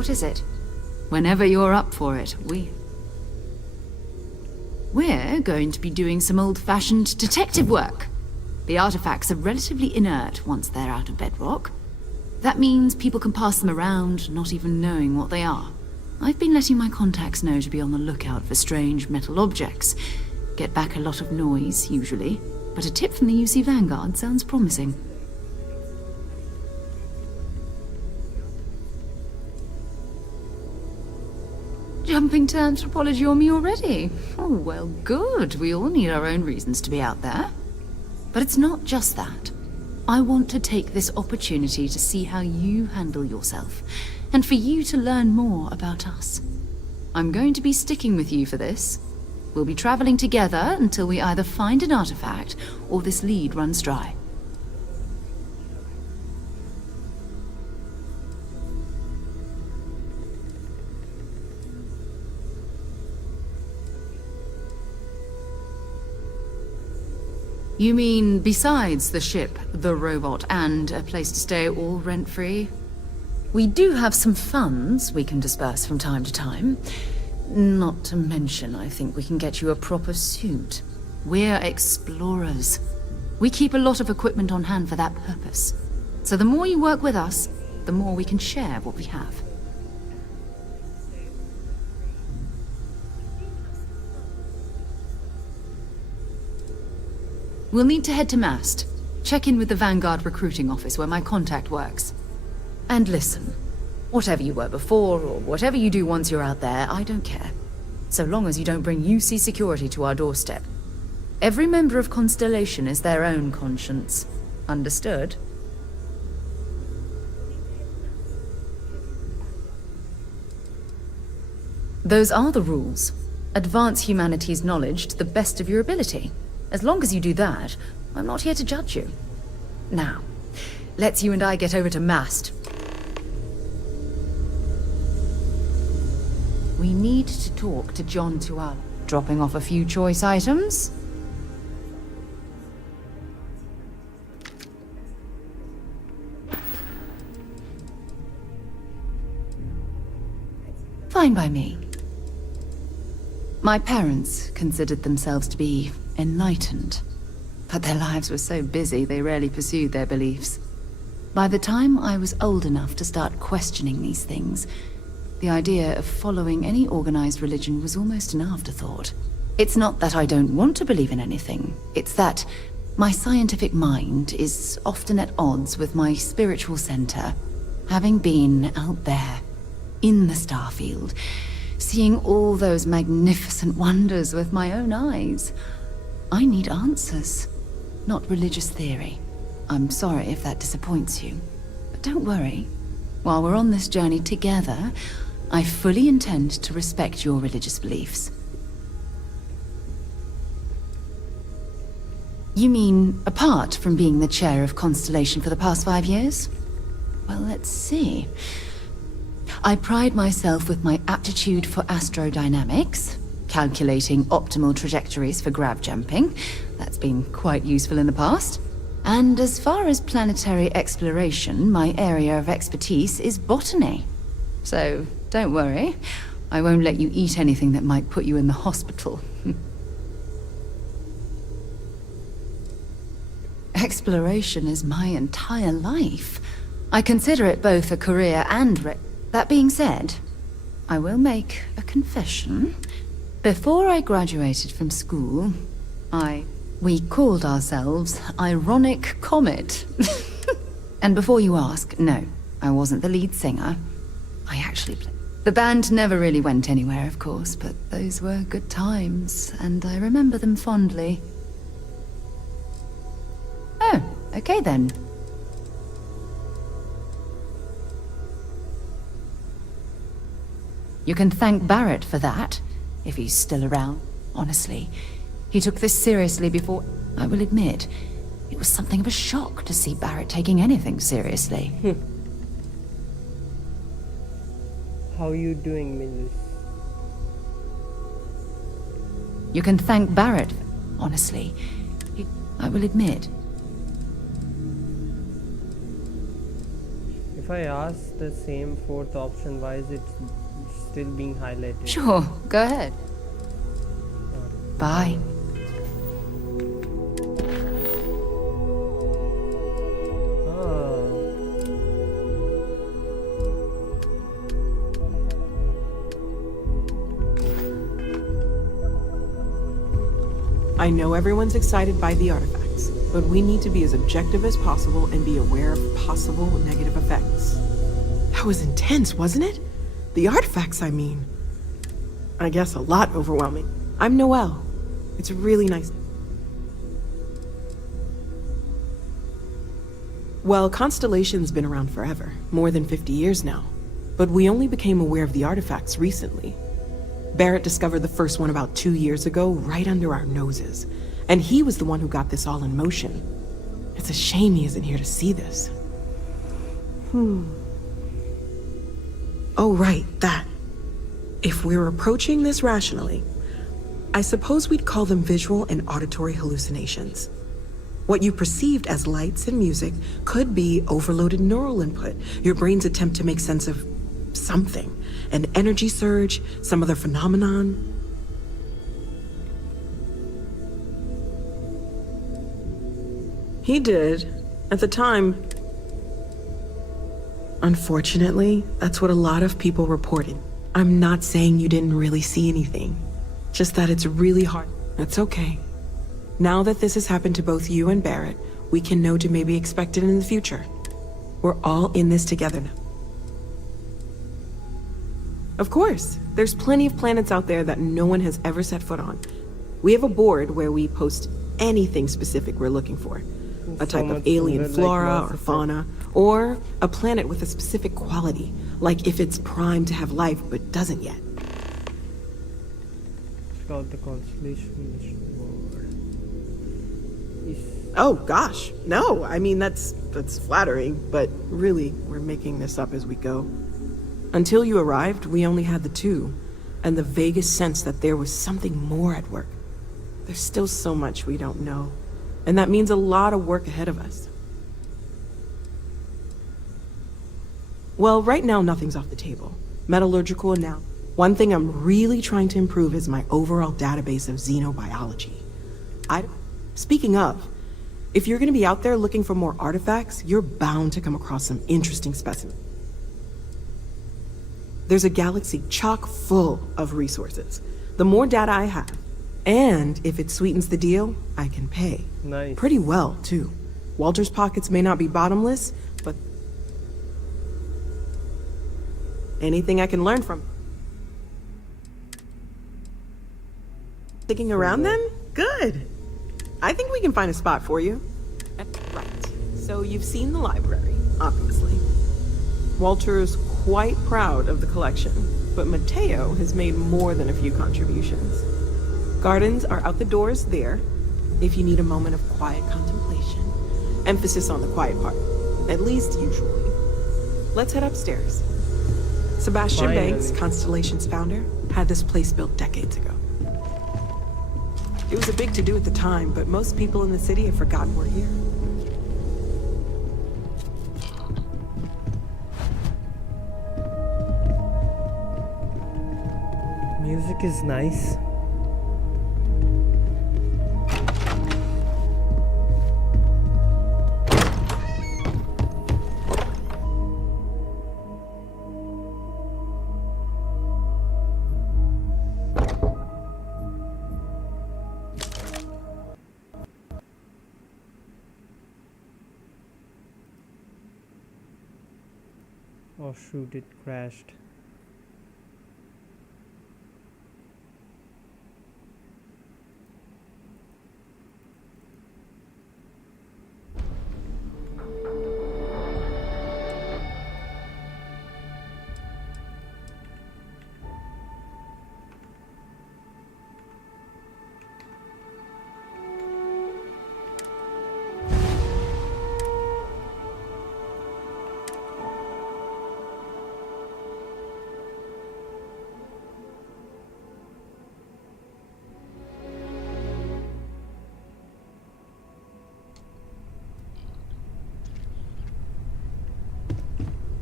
What is it? Whenever you're up for it, we're going to be doing some old-fashioned detective work. The artifacts are relatively inert once they're out of bedrock. That means people can pass them around, not even knowing what they are. I've been letting my contacts know to be on the lookout for strange metal objects. Get back a lot of noise, usually, but a tip from the UC Vanguard sounds promising. Jumping to anthropology on me already? Oh, well, good. We all need our own reasons to be out there. But it's not just that. I want to take this opportunity to see how you handle yourself, and for you to learn more about us. I'm going to be sticking with you for this. We'll be traveling together until we either find an artifact or this lead runs dry. You mean besides the ship, the robot, and a place to stay all rent-free? We do have some funds we can disperse from time to time. Not to mention, I think we can get you a proper suit. We're explorers. We keep a lot of equipment on hand for that purpose. So the more you work with us, the more we can share what we have. We'll need to head to Mast. Check in with the Vanguard recruiting office where my contact works. And listen, whatever you were before, or whatever you do once you're out there, I don't care. So long as you don't bring UC security to our doorstep. Every member of Constellation is their own conscience. Understood? Those are the rules. Advance humanity's knowledge to the best of your ability. As long as you do that, I'm not here to judge you. Now, let's you and I get over to Mast. We need to talk to John Tuala. Dropping off a few choice items? Fine by me. My parents considered themselves to be enlightened, but their lives were so busy they rarely pursued their beliefs. By the time I was old enough to start questioning these things, the idea of following any organized religion was almost an afterthought. It's not that I don't want to believe in anything, it's that my scientific mind is often at odds with my spiritual center. Having been out there, in the Starfield, seeing all those magnificent wonders with my own eyes, I need answers, not religious theory. I'm sorry if that disappoints you, but don't worry. While we're on this journey together, I fully intend to respect your religious beliefs. You mean, apart from being the chair of Constellation for the past 5 years? Well, let's see. I pride myself with my aptitude for astrodynamics, calculating optimal trajectories for grav jumping. That's been quite useful in the past. And as far as planetary exploration, my area of expertise is botany. So, don't worry. I won't let you eat anything that might put you in the hospital. Exploration is my entire life. I consider it both a career and That being said, I will make a confession. Before I graduated from school, we called ourselves Ironic Comet. And before you ask, no, I wasn't the lead singer. I actually played. The band never really went anywhere, of course, but those were good times, and I remember them fondly. Oh, okay then. You can thank Barrett for that, if he's still around. Honestly, he took this seriously before. I will admit, it was something of a shock to see Barrett taking anything seriously. How you doing, Mrs.? You can thank Barrett. Honestly, I will admit. If if I ask the same fourth option, why is it still being highlighted? Sure, go ahead. Bye. Oh. I know everyone's excited by the artifacts, but we need to be as objective as possible and be aware of possible negative effects. That was intense, wasn't it? The artifacts, I mean. I guess a lot overwhelming. I'm Noelle. It's really nice. Well, Constellation's been around forever, more than 50 years now. But we only became aware of the artifacts recently. Barrett discovered the first one about 2 years ago, right under our noses. And he was the one who got this all in motion. It's a shame he isn't here to see this. Oh, right, that. If we're approaching this rationally, I suppose we'd call them visual and auditory hallucinations. What you perceived as lights and music could be overloaded neural input, your brain's attempt to make sense of something. An energy surge, some other phenomenon. He did. At the time. Unfortunately, that's what a lot of people reported. I'm not saying you didn't really see anything. Just that it's really hard. It's okay. Now that this has happened to both you and Barrett, we can know to maybe expect it in the future. We're all in this together now. Of course, there's plenty of planets out there that no one has ever set foot on. We have a board where we post anything specific we're looking for. A type of alien flora or fauna, or a planet with a specific quality, like if it's primed to have life but doesn't yet. It's called the Constellation Mission Board. Oh gosh, no, I mean that's flattering, but really, we're making this up as we go. Until you arrived, we only had the two, and the vaguest sense that there was something more at work. There's still so much we don't know, and that means a lot of work ahead of us. Well, right now nothing's off the table. Metallurgical now. One thing I'm really trying to improve is my overall database of xenobiology. Speaking of, if you're gonna be out there looking for more artifacts, you're bound to come across some interesting specimens. There's a galaxy chock full of resources. The more data I have, and if it sweetens the deal, I can pay. Nice. Pretty well, too. Walter's pockets may not be bottomless, but anything I can learn from. Sticking around then? Good. I think we can find a spot for you. Right. So you've seen the library, obviously. Walter is quite proud of the collection, but Mateo has made more than a few contributions. Gardens are out the doors there, if you need a moment of quiet contemplation. Emphasis on the quiet part, at least usually. Let's head upstairs. Sebastian Finally. Banks, Constellation's founder, had this place built decades ago. It was a big to-do at the time, but most people in the city have forgotten we're here. Music is nice. Oh shoot, it crashed.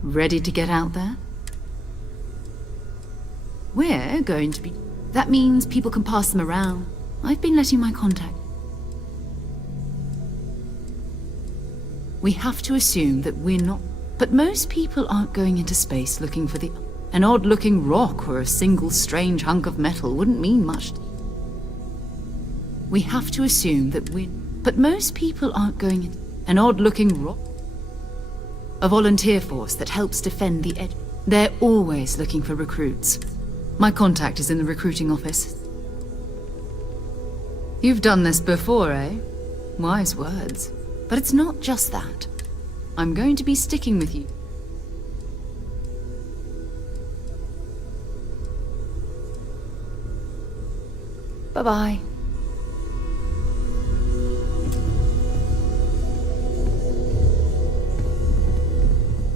Ready to get out there? We're going to be... That means people can pass them around. I've been letting my contact... We have to assume that we're not... But most people aren't going into space looking for the... An odd-looking rock or a single strange hunk of metal wouldn't mean much. We have to assume that we're... But most people aren't going in... An odd-looking rock? A volunteer force that helps defend the edge. They're always looking for recruits. My contact is in the recruiting office. You've done this before, eh? Wise words. But it's not just that. I'm going to be sticking with you. Bye-bye.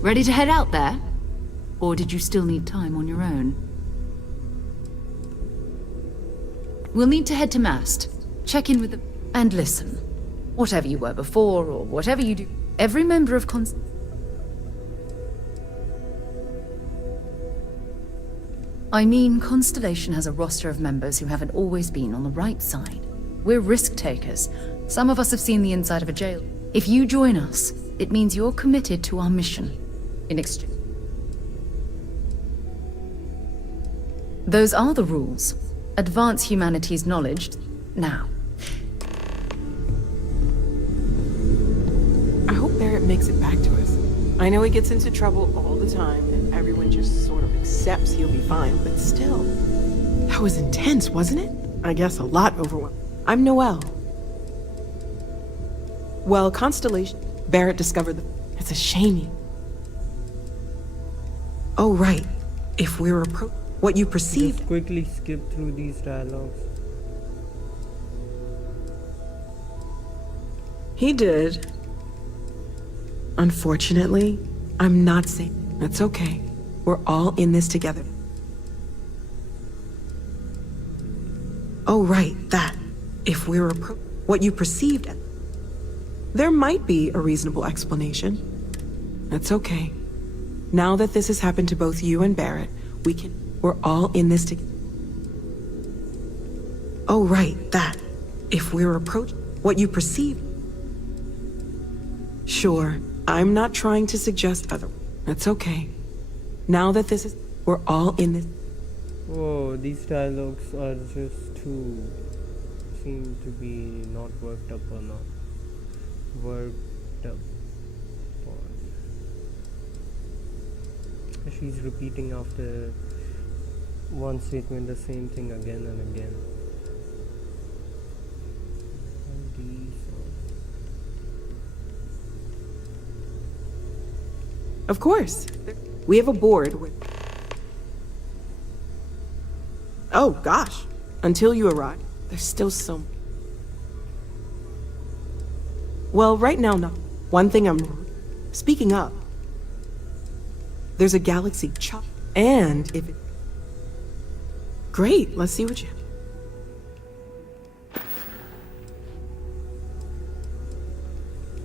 Ready to head out there? Or did you still need time on your own? We'll need to head to Mast. Check in with them. And listen. Whatever you were before, or whatever you do, every member of Constellation has a roster of members who haven't always been on the right side. We're risk takers. Some of us have seen the inside of a jail. If you join us, it means you're committed to our mission. In exchange. Those are the rules. Advance humanity's knowledge now. I hope Barrett makes it back to us. I know he gets into trouble all the time, and everyone just sort of accepts he'll be fine, but still. That was intense, wasn't it? I guess a lot overwhelming. I'm Noelle. Well, Constellation... Barrett discovered the... It's a shame you... Oh, right. If we're what you perceive... Just quickly skip through these dialogues. He did. Unfortunately, I'm not safe. That's okay. We're all in this together. Oh, right, that. If we're what you perceived... There might be a reasonable explanation. That's okay. Now that this has happened to both you and Barrett, we're all in this together. Oh, right, that. If we're what you perceive... Sure, I'm not trying to suggest other. That's okay. Now that this is... We're all in this... Whoa, these dialogues are just too... seem to be not worked up or not. Worked up. She's repeating after one statement the same thing again and again. Of course. We have a board with... Oh, gosh. Until you arrive, there's still some... Well, right now, no. One thing I'm... Speaking up. There's a galaxy chop. And if it... Great, let's see what you...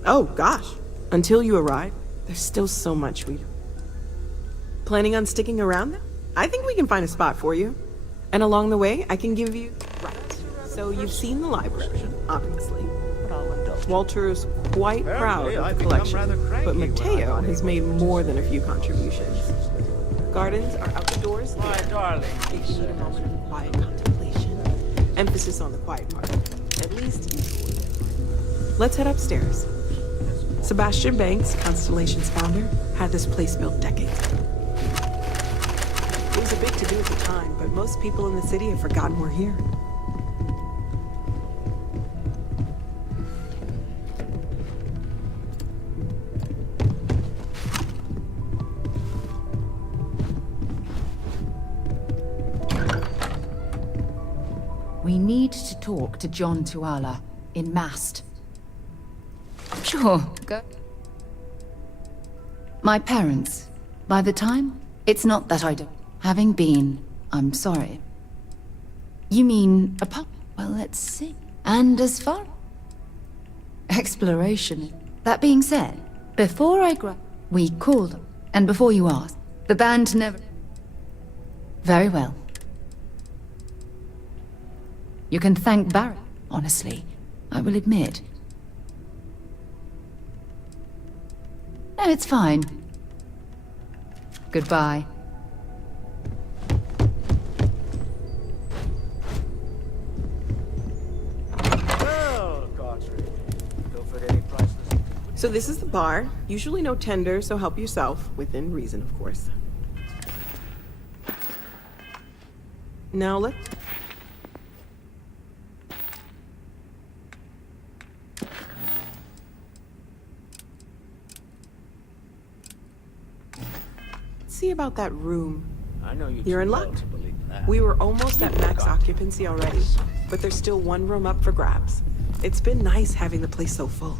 Oh, gosh. Until you arrive, there's still so much we... Planning on sticking around then? I think we can find a spot for you. And along the way, I can give you... Right. So you've seen the library, obviously. Walter is quite proud of the collection, but Mateo has made more than a few contributions. Gardens are outdoors. My darling. They need a moment of quiet contemplation. Emphasis on the quiet part, at least usually. Let's head upstairs. Sebastian Banks, Constellation's founder, had this place built decades ago. It was a big to-do at the time, but most people in the city have forgotten we're here. We need to talk to John Tuala in Mast. Sure, go. My parents. By the time, it's not that I don't. Having been, I'm sorry. You mean a pup? Well, let's see. And as far... Exploration. That being said, before I we called them. And before you ask, the band never... Very well. You can thank Barrett, honestly. I will admit. No, it's fine. Goodbye. Well, Cartwright, pilfered any priceless... So this is the bar. Usually no tender, so help yourself. Within reason, of course. Now let's... see about that room. I know you You're too in well luck. to believe that. We were almost at max occupancy already, but there's still one room up for grabs. It's been nice having the place so full.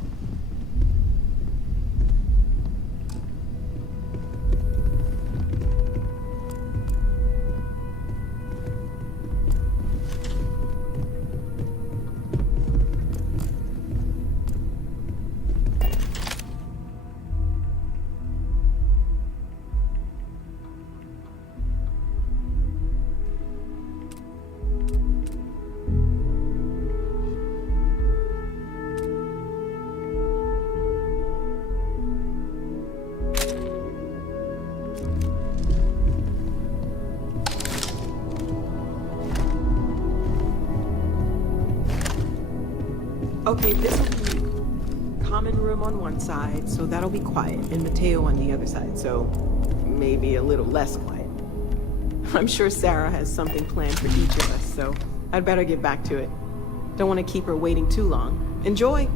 Okay, this will be common room on one side, so that'll be quiet, and Mateo on the other side, so maybe a little less quiet. I'm sure Sarah has something planned for each of us, so I'd better get back to it. Don't want to keep her waiting too long. Enjoy!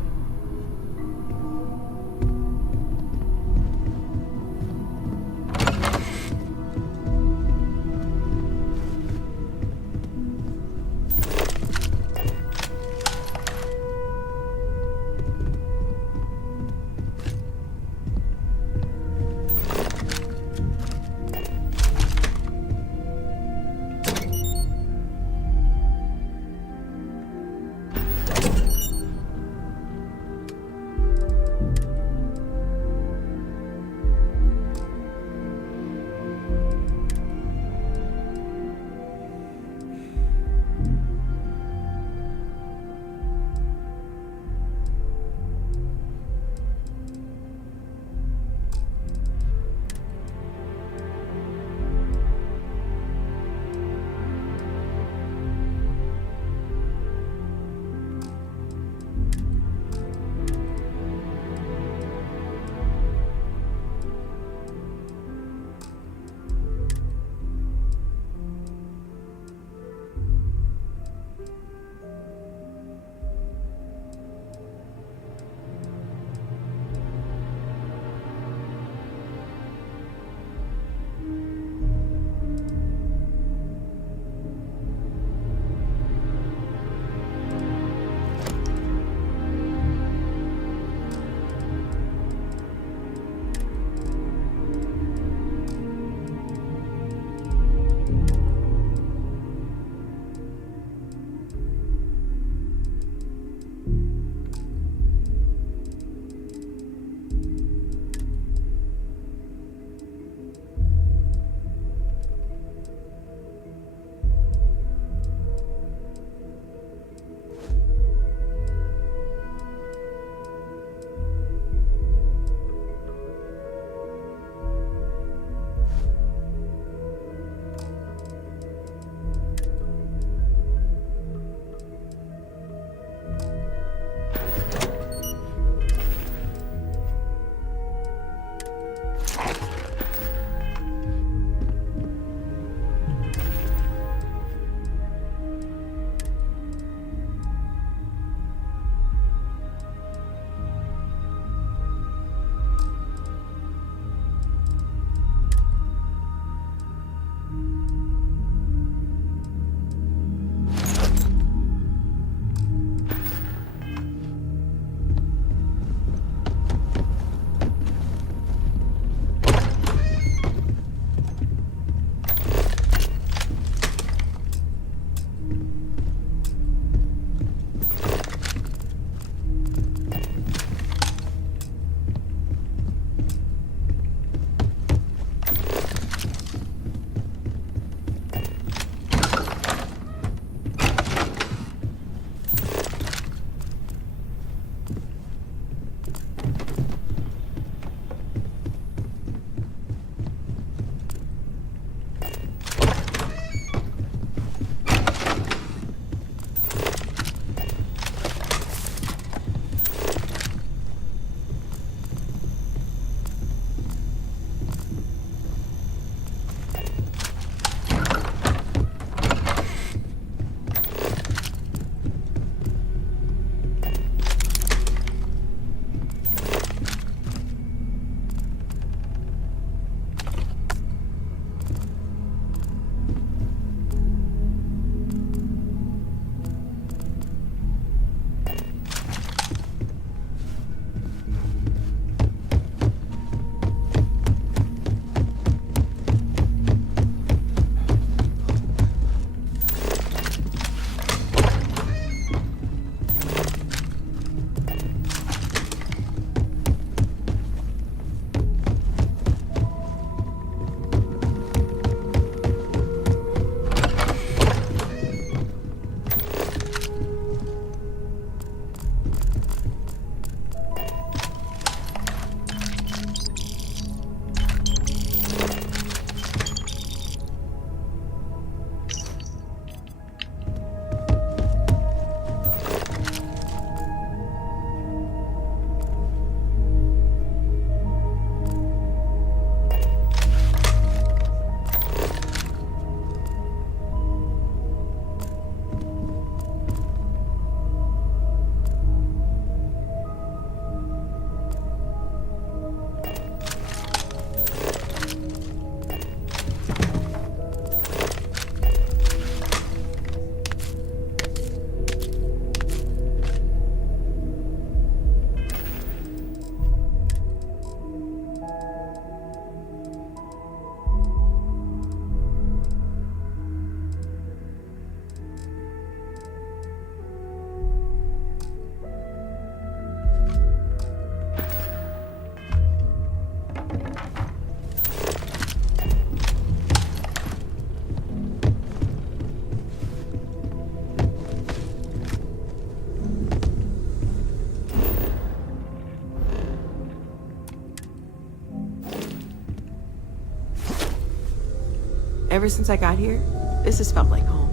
Ever since I got here, this has felt like home.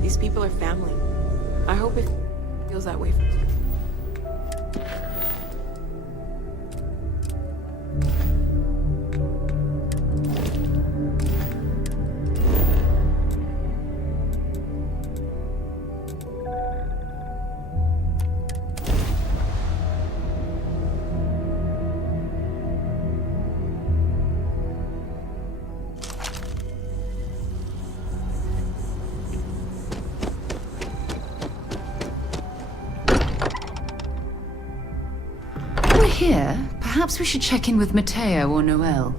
These people are family. I hope it feels that way for you. We're here. Perhaps we should check in with Mateo or Noel.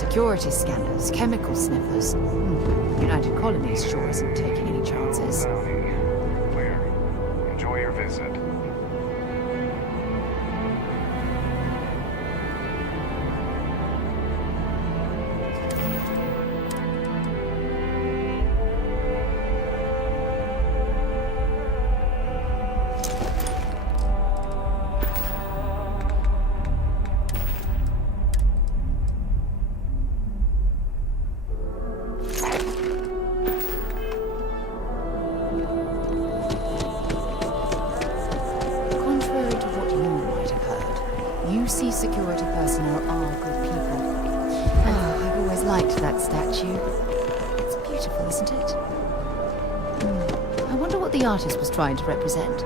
security scanners, chemical sniffers. United Colonies sure isn't taking any chances. Clear. Enjoy your visit. Contrary to what you might have heard, UC security personnel are good people. I've always liked that statue. It's beautiful, isn't it? I wonder what the artist was trying to represent.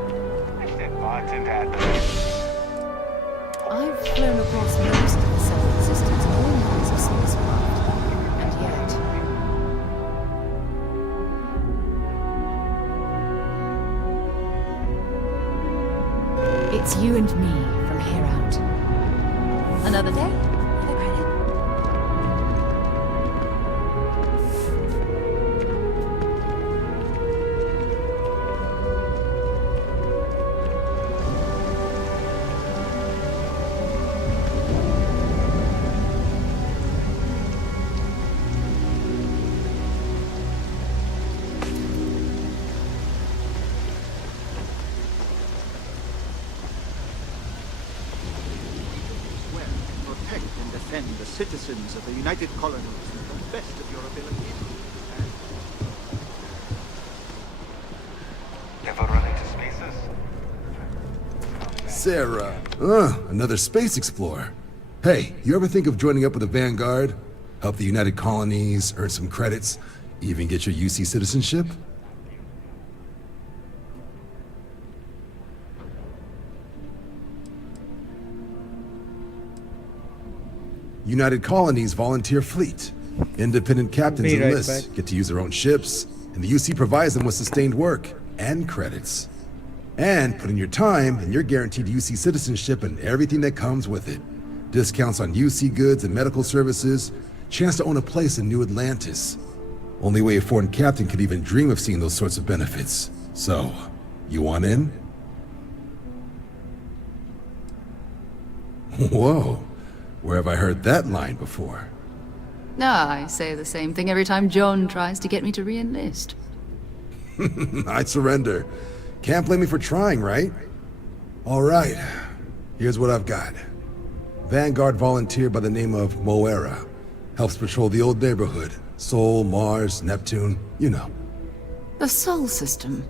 I've flown across most of the solar systems and all kinds of spacecraft. And yet... It's you and me from here out. Another day, another credit. Well, protect and defend the citizens of the United Colonies to the best of your ability. Ever run into spaces? Sarah. Another space explorer. Hey, you ever think of joining up with the Vanguard? Help the United Colonies, earn some credits, even get your UC citizenship? United Colonies volunteer fleet. Independent captains Be right enlist, back. get to use their own ships, and the UC provides them with sustained work and credits. And put in your time, and you're guaranteed UC citizenship and everything that comes with it. Discounts on UC goods and medical services, chance to own a place in New Atlantis. Only way a foreign captain could even dream of seeing those sorts of benefits. So, you want in? Whoa, where have I heard that line before? I say the same thing every time John tries to get me to re-enlist. I'd surrender. Can't blame me for trying, right? All right, here's what I've got. Vanguard volunteer by the name of Moera. Helps patrol the old neighborhood. Sol, Mars, Neptune, you know. The Sol system.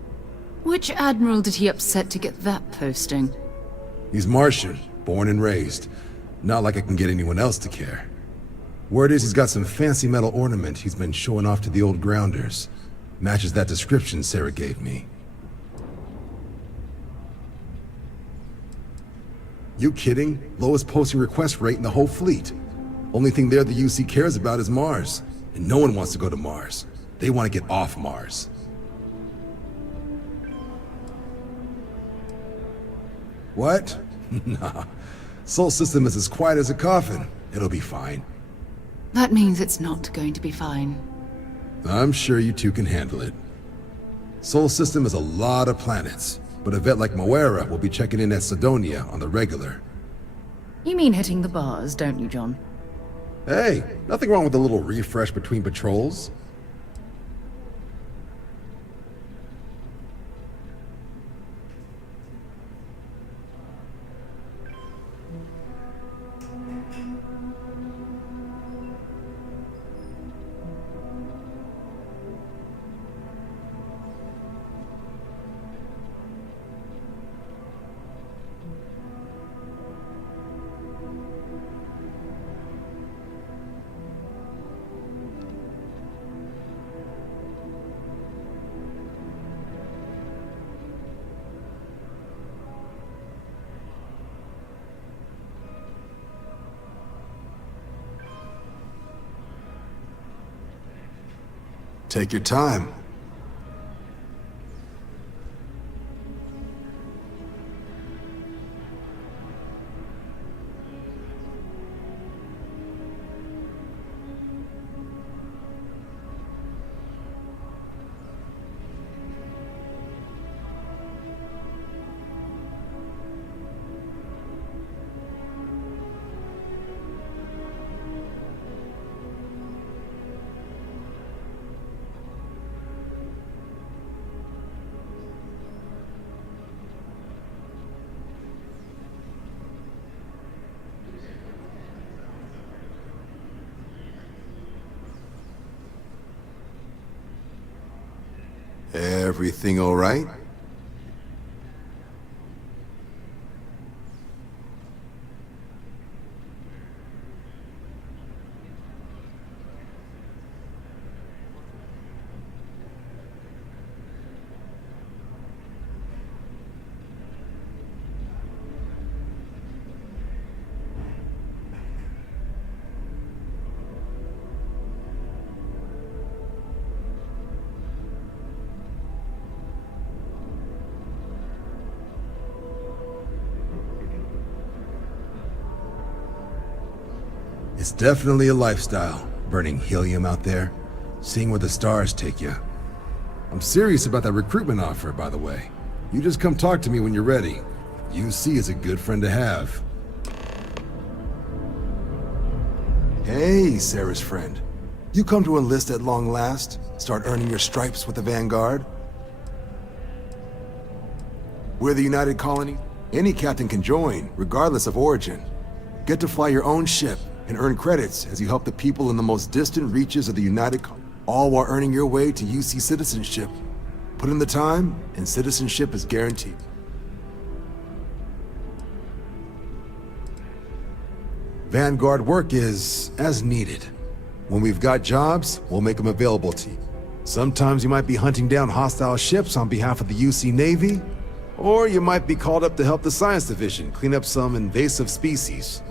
Which admiral did he upset to get that posting? He's Martian, born and raised. Not like I can get anyone else to care. Word is he's got some fancy metal ornament he's been showing off to the old grounders. Matches that description Sarah gave me. You kidding? Lowest posting request rate in the whole fleet. Only thing there the UC cares about is Mars. And no one wants to go to Mars. They want to get off Mars. What? Nah. Sol system is as quiet as a coffin. It'll be fine. That means it's not going to be fine. I'm sure you two can handle it. Sol system is a lot of planets, but a vet like Moera will be checking in at Sidonia on the regular. You mean hitting the bars, don't you, John? Hey, nothing wrong with a little refresh between patrols. Take your time. Everything all right? It's definitely a lifestyle, burning helium out there, seeing where the stars take you. I'm serious about that recruitment offer, by the way. You just come talk to me when you're ready. UC is a good friend to have. Hey, Sarah's friend. You come to enlist at long last? Start earning your stripes with the Vanguard? We're the United Colony. Any captain can join, regardless of origin. Get to fly your own ship and earn credits as you help the people in the most distant reaches of the United Colony, all while earning your way to UC citizenship. Put in the time, and citizenship is guaranteed. Vanguard work is as needed. When we've got jobs, we'll make them available to you. Sometimes you might be hunting down hostile ships on behalf of the UC Navy, or you might be called up to help the Science Division clean up some invasive species.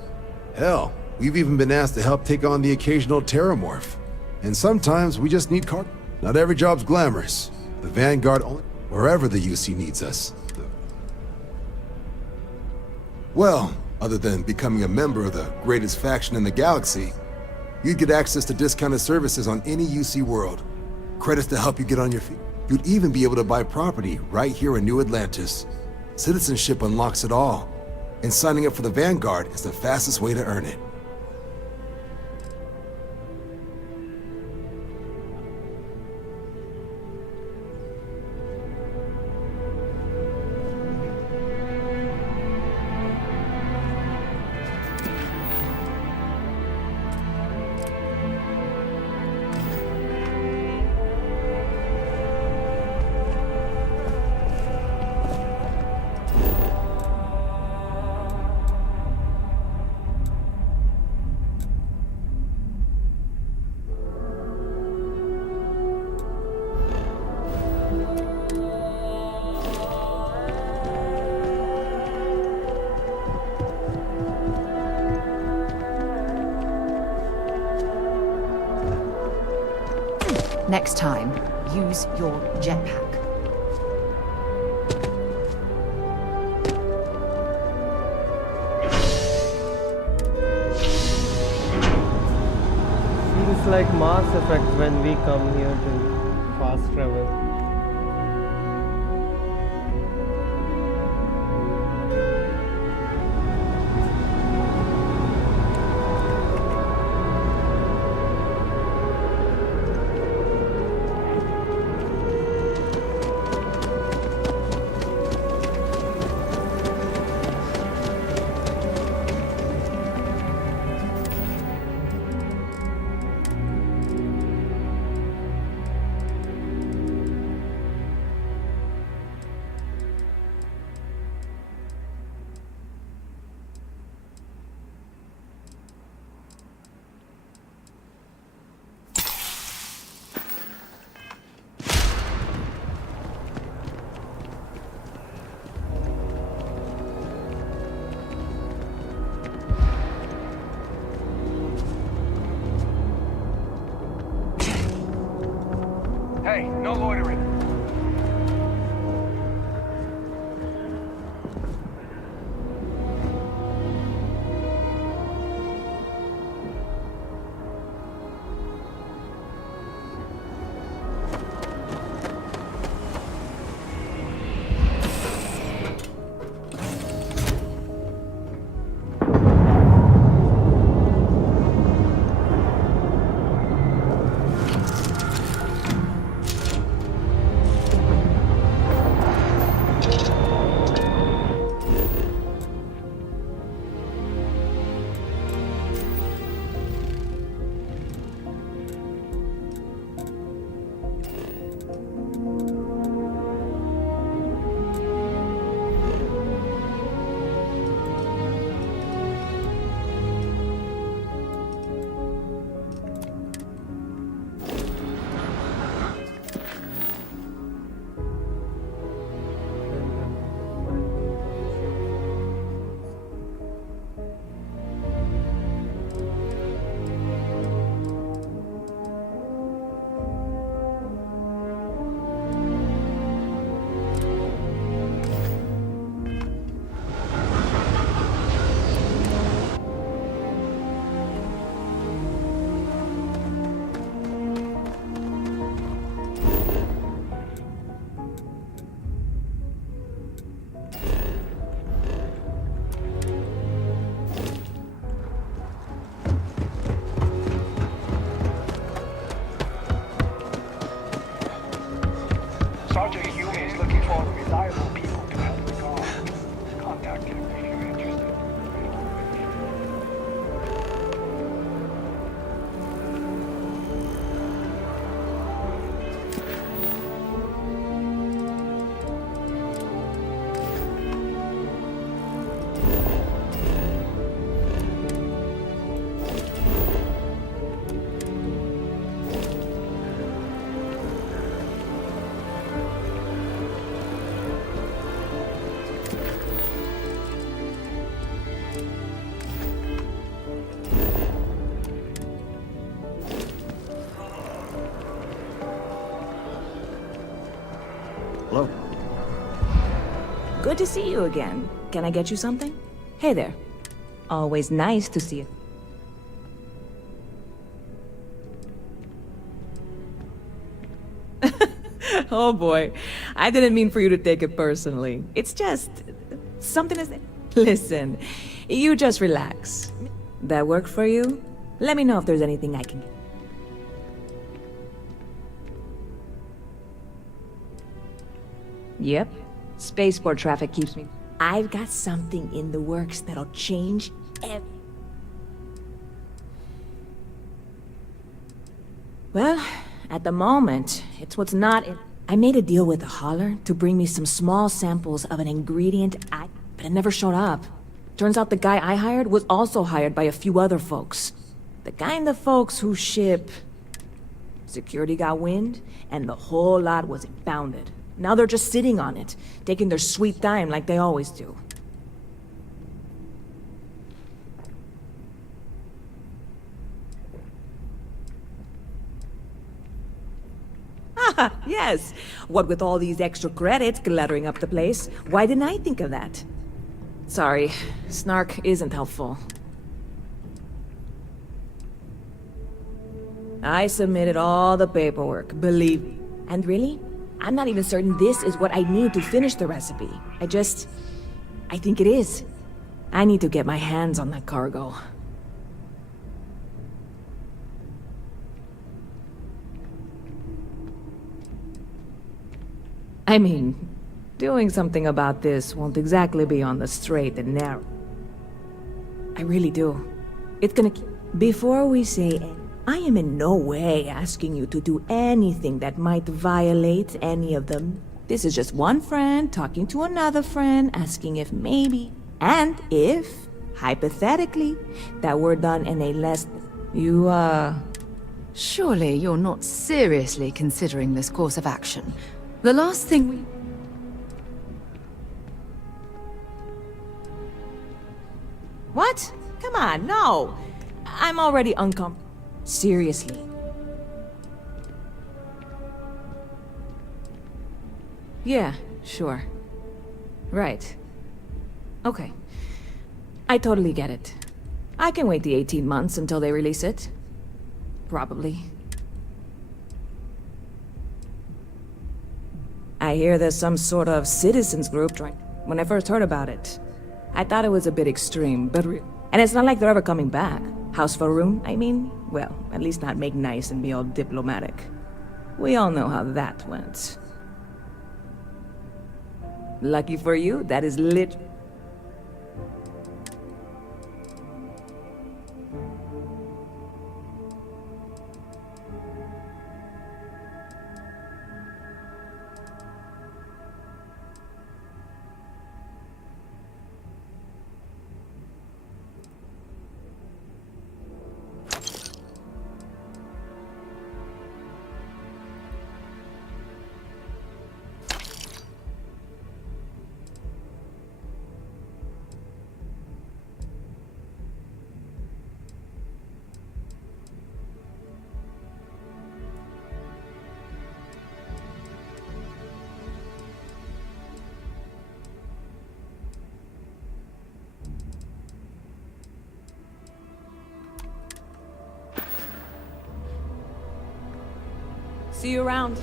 Hell, we've even been asked to help take on the occasional terramorph. And sometimes we just need cargo. Not every job's glamorous. The Vanguard only wherever the UC needs us. Well, other than becoming a member of the greatest faction in the galaxy, you'd get access to discounted services on any UC world. Credits to help you get on your feet. You'd even be able to buy property right here in New Atlantis. Citizenship unlocks it all. And signing up for the Vanguard is the fastest way to earn it. Next time, use your jetpack. Feels like Mass Effect when we come here to fast travel. Hey, no loitering. Good to see you again. Can I get you something? Hey there. Always nice to see you. Oh boy, I didn't mean for you to take it personally. It's just something is. Listen, you just relax. That work for you? Let me know if there's anything I can get. Yep, spaceport traffic keeps me. I've got something in the works that'll change everything. Well, at the moment, it's what's not in. I made a deal with the hauler to bring me some small samples of an ingredient but it never showed up. Turns out the guy I hired was also hired by a few other folks. The kind of folks who ship. Security got wind, and the whole lot was impounded. Now they're just sitting on it, taking their sweet time like they always do. Yes. What with all these extra credits cluttering up the place, why didn't I think of that? Sorry, snark isn't helpful. I submitted all the paperwork, believe me. And really, I'm not even certain this is what I need to finish the recipe. I think it is. I need to get my hands on that cargo. I mean, doing something about this won't exactly be on the straight and narrow. I really do. It's gonna Before we say I am in no way asking you to do anything that might violate any of them. This is just one friend talking to another friend, asking if maybe, and if, hypothetically, that were done in a less... Surely you're not seriously considering this course of action. The last thing we... What? Come on, no! I'm already uncomfortable. Seriously. Yeah, sure. Right. Okay. I totally get it. I can wait the 18 months until they release it. Probably. I hear there's some sort of citizens group trying. When I first heard about it, I thought it was a bit extreme, but and it's not like they're ever coming back. House for room, I mean? Well, at least not make nice and be all diplomatic. We all know how that went. Lucky for you, that is lit. See you around.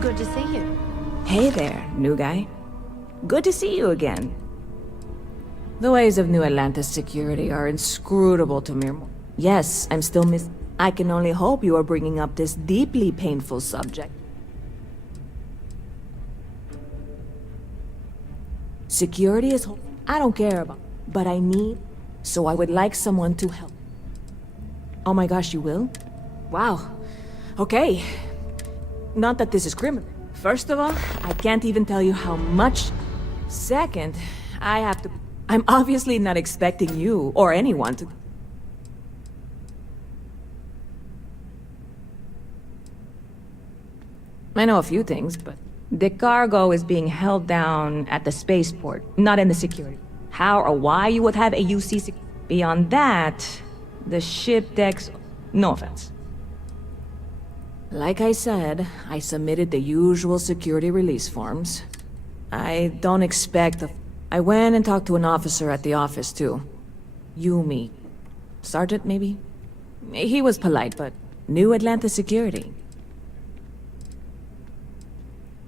Good to see you. Hey there, new guy. Good to see you again. The ways of New Atlantis security are inscrutable to mere... Yes, I'm still I can only hope you are bringing up this deeply painful subject. Security is... I don't care about... But I need... So I would like someone to help. Oh my gosh, you will? Wow. Okay. Not that this is criminal. First of all, I can't even tell you how much... Second, I have to... I'm obviously not expecting you, or anyone to... I know a few things, but the cargo is being held down at the spaceport, not in the security. How or why you would have a UC beyond that, the ship decks... No offense. Like I said, I submitted the usual security release forms. I don't expect I went and talked to an officer at the office, too. Yumi. Sergeant, maybe? He was polite, but New Atlanta security.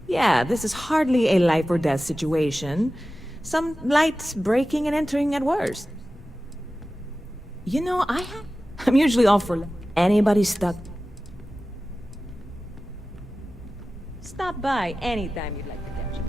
Yeah, this is hardly a life or death situation. Some lights breaking and entering at worst. You know, I'm usually all for anybody stuck. Stop by anytime you'd like protection.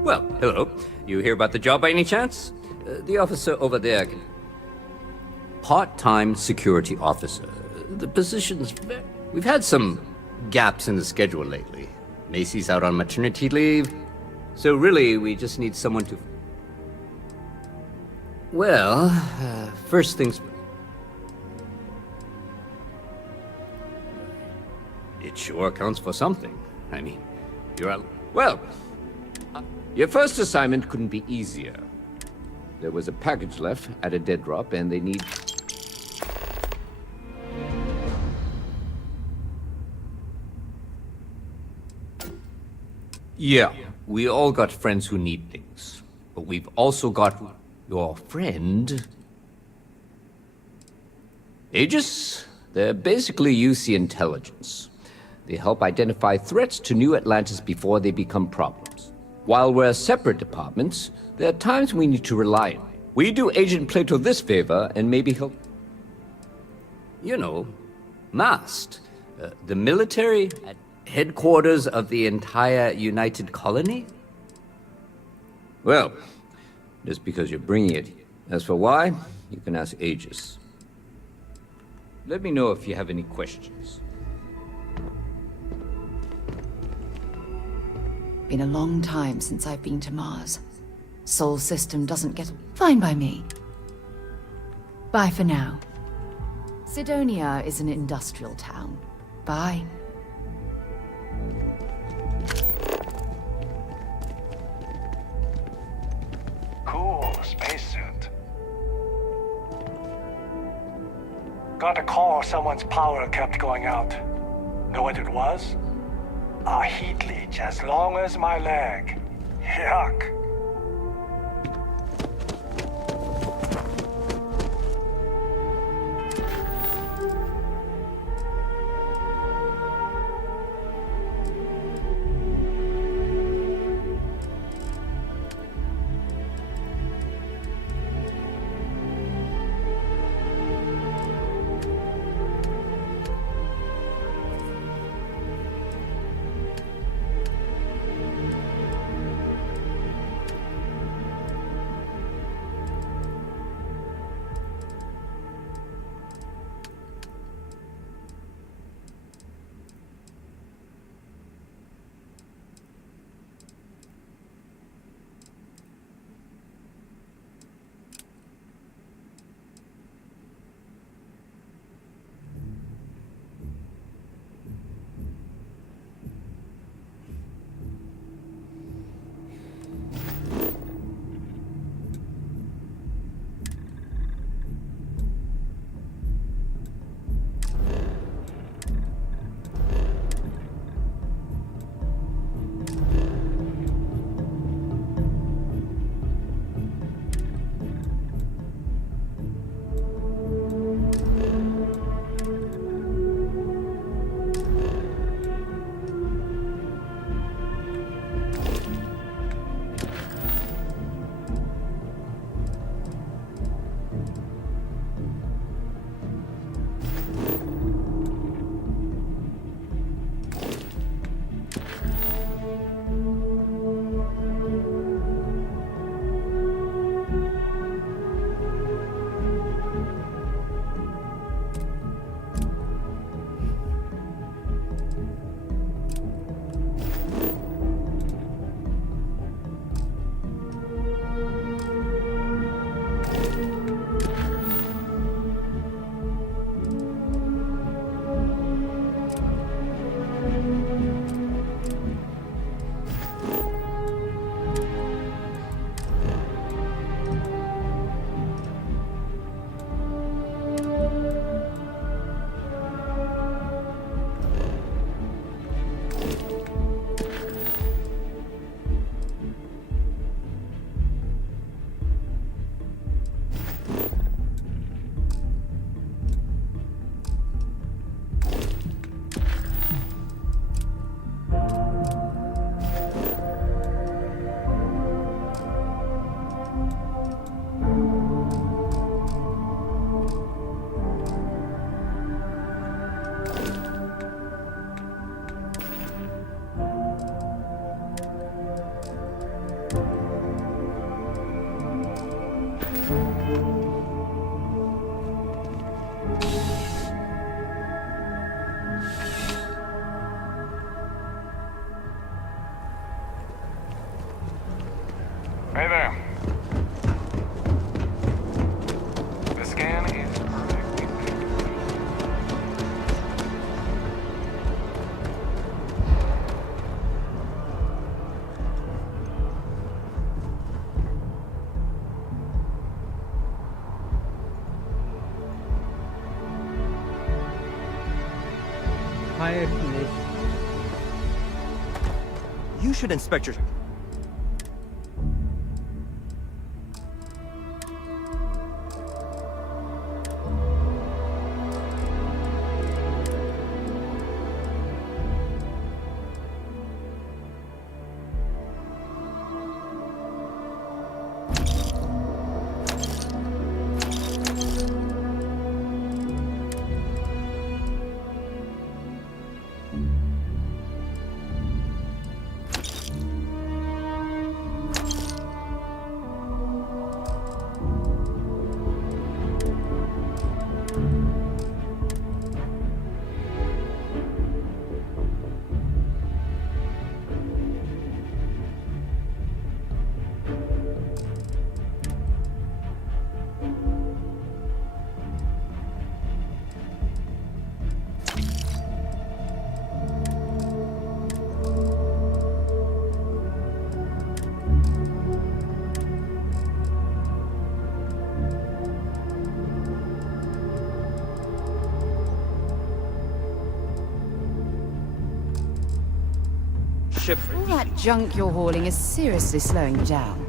Well, hello. You hear about the job by any chance? The officer over there can... Part-time security officer. The position's... We've had some gaps in the schedule lately. Macy's out on maternity leave. So really, we just need someone to... Well, first things... It sure counts for something. I mean, you're a... Well... Your first assignment couldn't be easier. There was a package left at a dead drop, and they need... Yeah, we all got friends who need things. But we've also got your friend... Aegis? They're basically UC intelligence. They help identify threats to New Atlantis before they become problems. While we're separate departments, there are times we need to rely on. We do Agent Plato this favor, and maybe he'll... You know, MAST. The military at headquarters of the entire United Colony? Well, just because you're bringing it. As for why, you can ask Aegis. Let me know if you have any questions. Been a long time since I've been to Mars. Sol system doesn't get... Fine by me. Bye for now. Sidonia is an industrial town. Bye. Cool spacesuit. Got a call someone's power kept going out. Know what it was? A heat leech as long as my leg. Yuck. scan is perfect. Higher finish. You should inspect your... Ship... All that junk you're hauling is seriously slowing you down.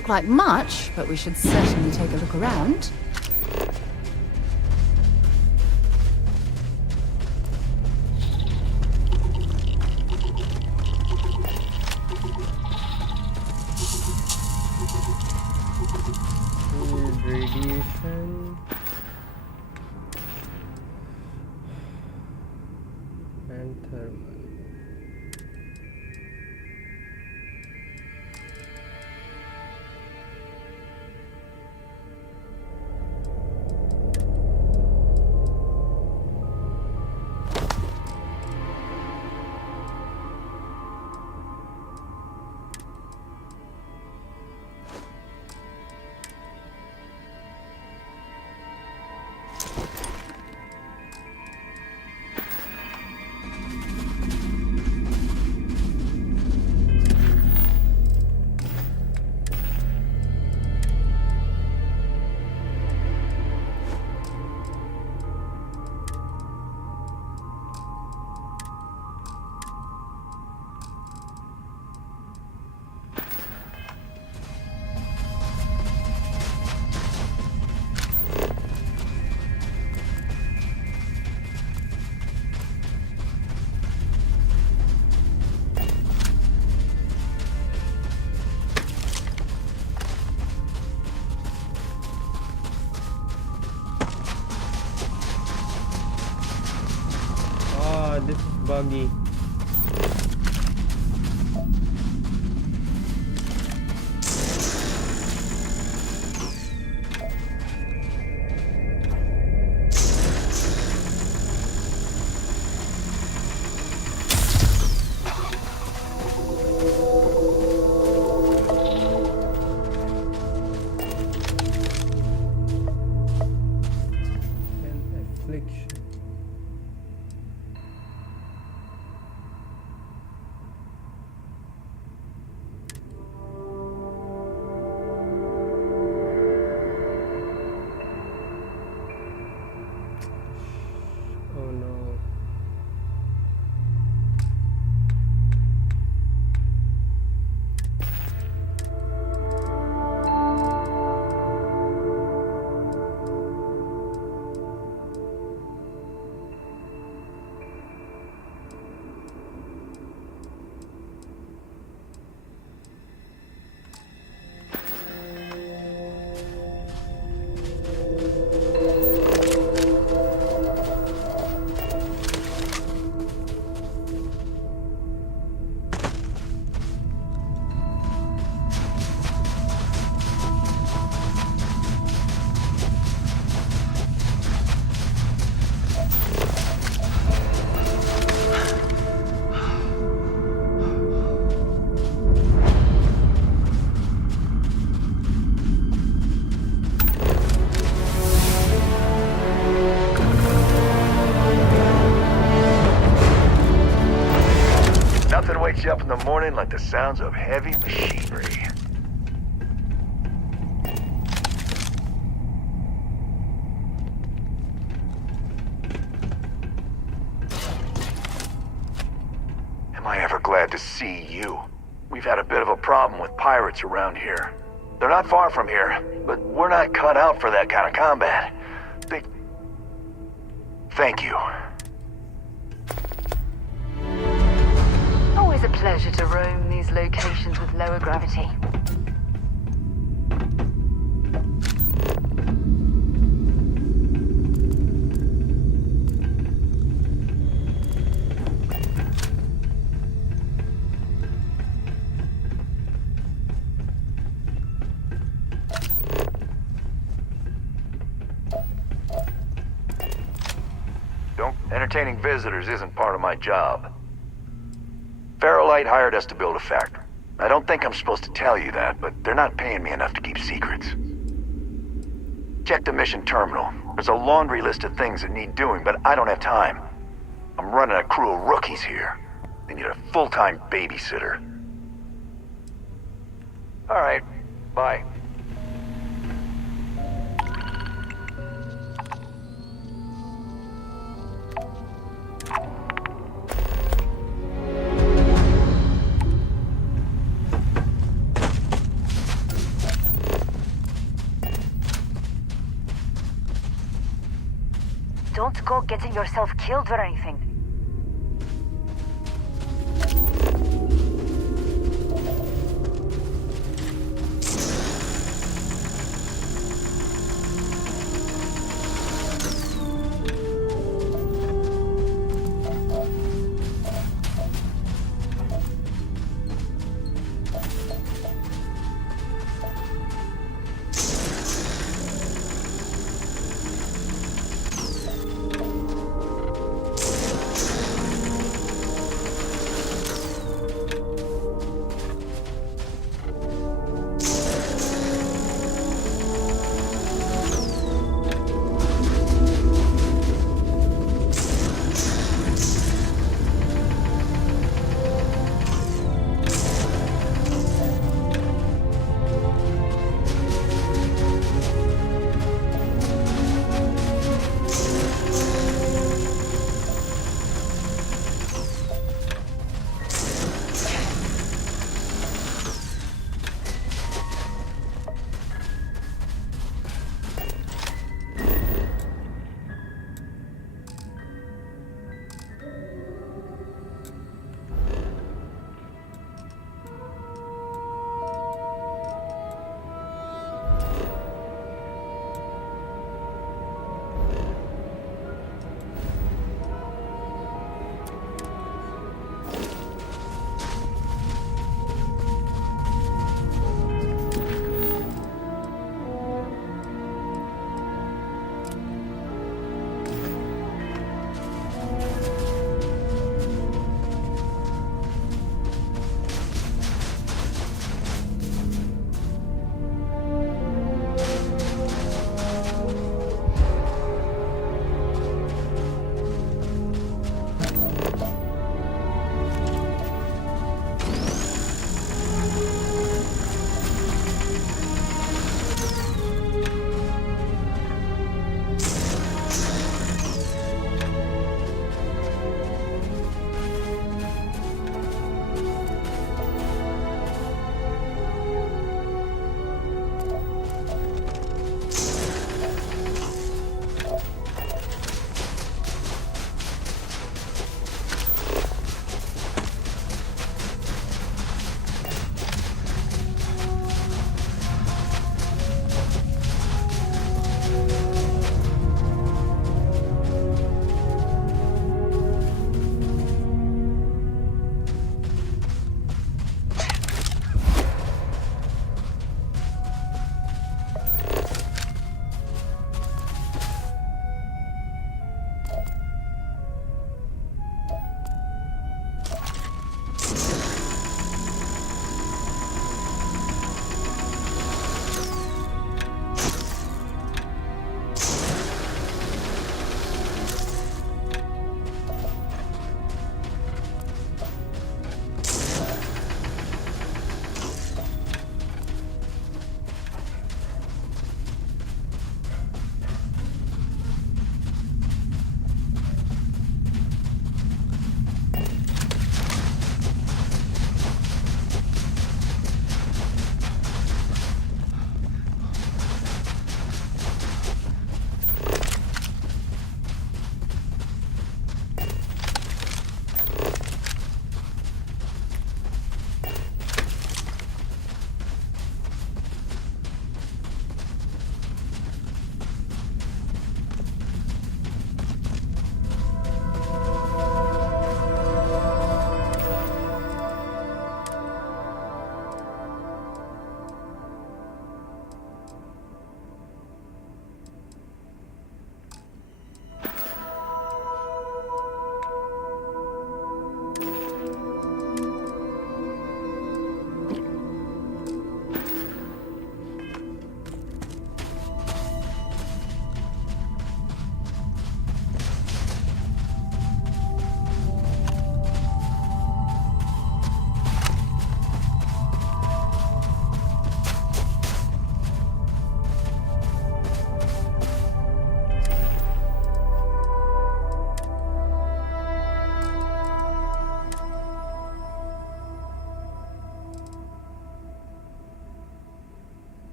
look like much, but we should certainly take a look around. Radiation and thermal. This is buggy. An affliction. Oh no. Nothing wakes you up in the morning like the sounds of heavy machinery. Am I ever glad to see you? We've had a bit of a problem with pirates around here. They're not far from here, but we're not cut out for that kind of combat. Thank you. Always a pleasure to roam these locations with lower gravity. Entertaining visitors isn't part of my job. Ferrolite hired us to build a factory. I don't think I'm supposed to tell you that, but they're not paying me enough to keep secrets. Check the mission terminal. There's a laundry list of things that need doing, but I don't have time. I'm running a crew of rookies here. They need a full-time babysitter. All right, bye. getting yourself killed or anything.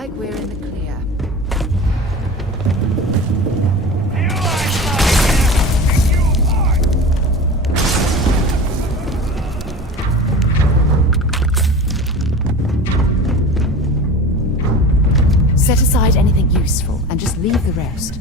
like we're in the clear. Set aside anything useful and just leave the rest.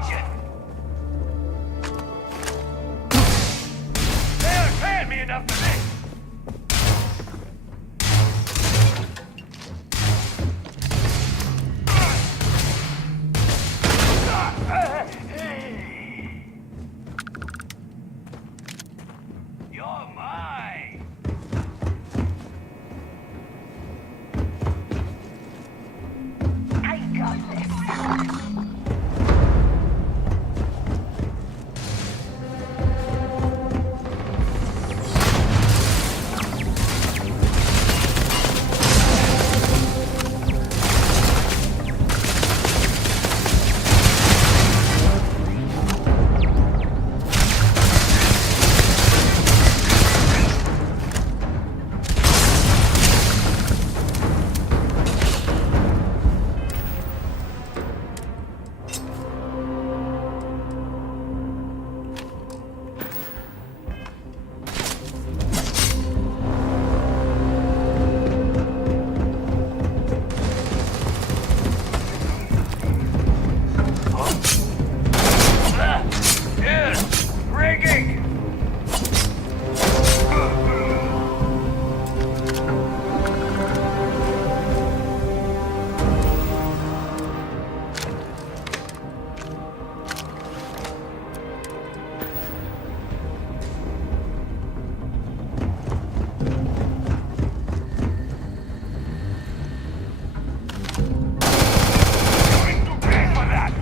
find you. They're paying me enough for this. You're mine. I got this. Rigging! Going to pay for that!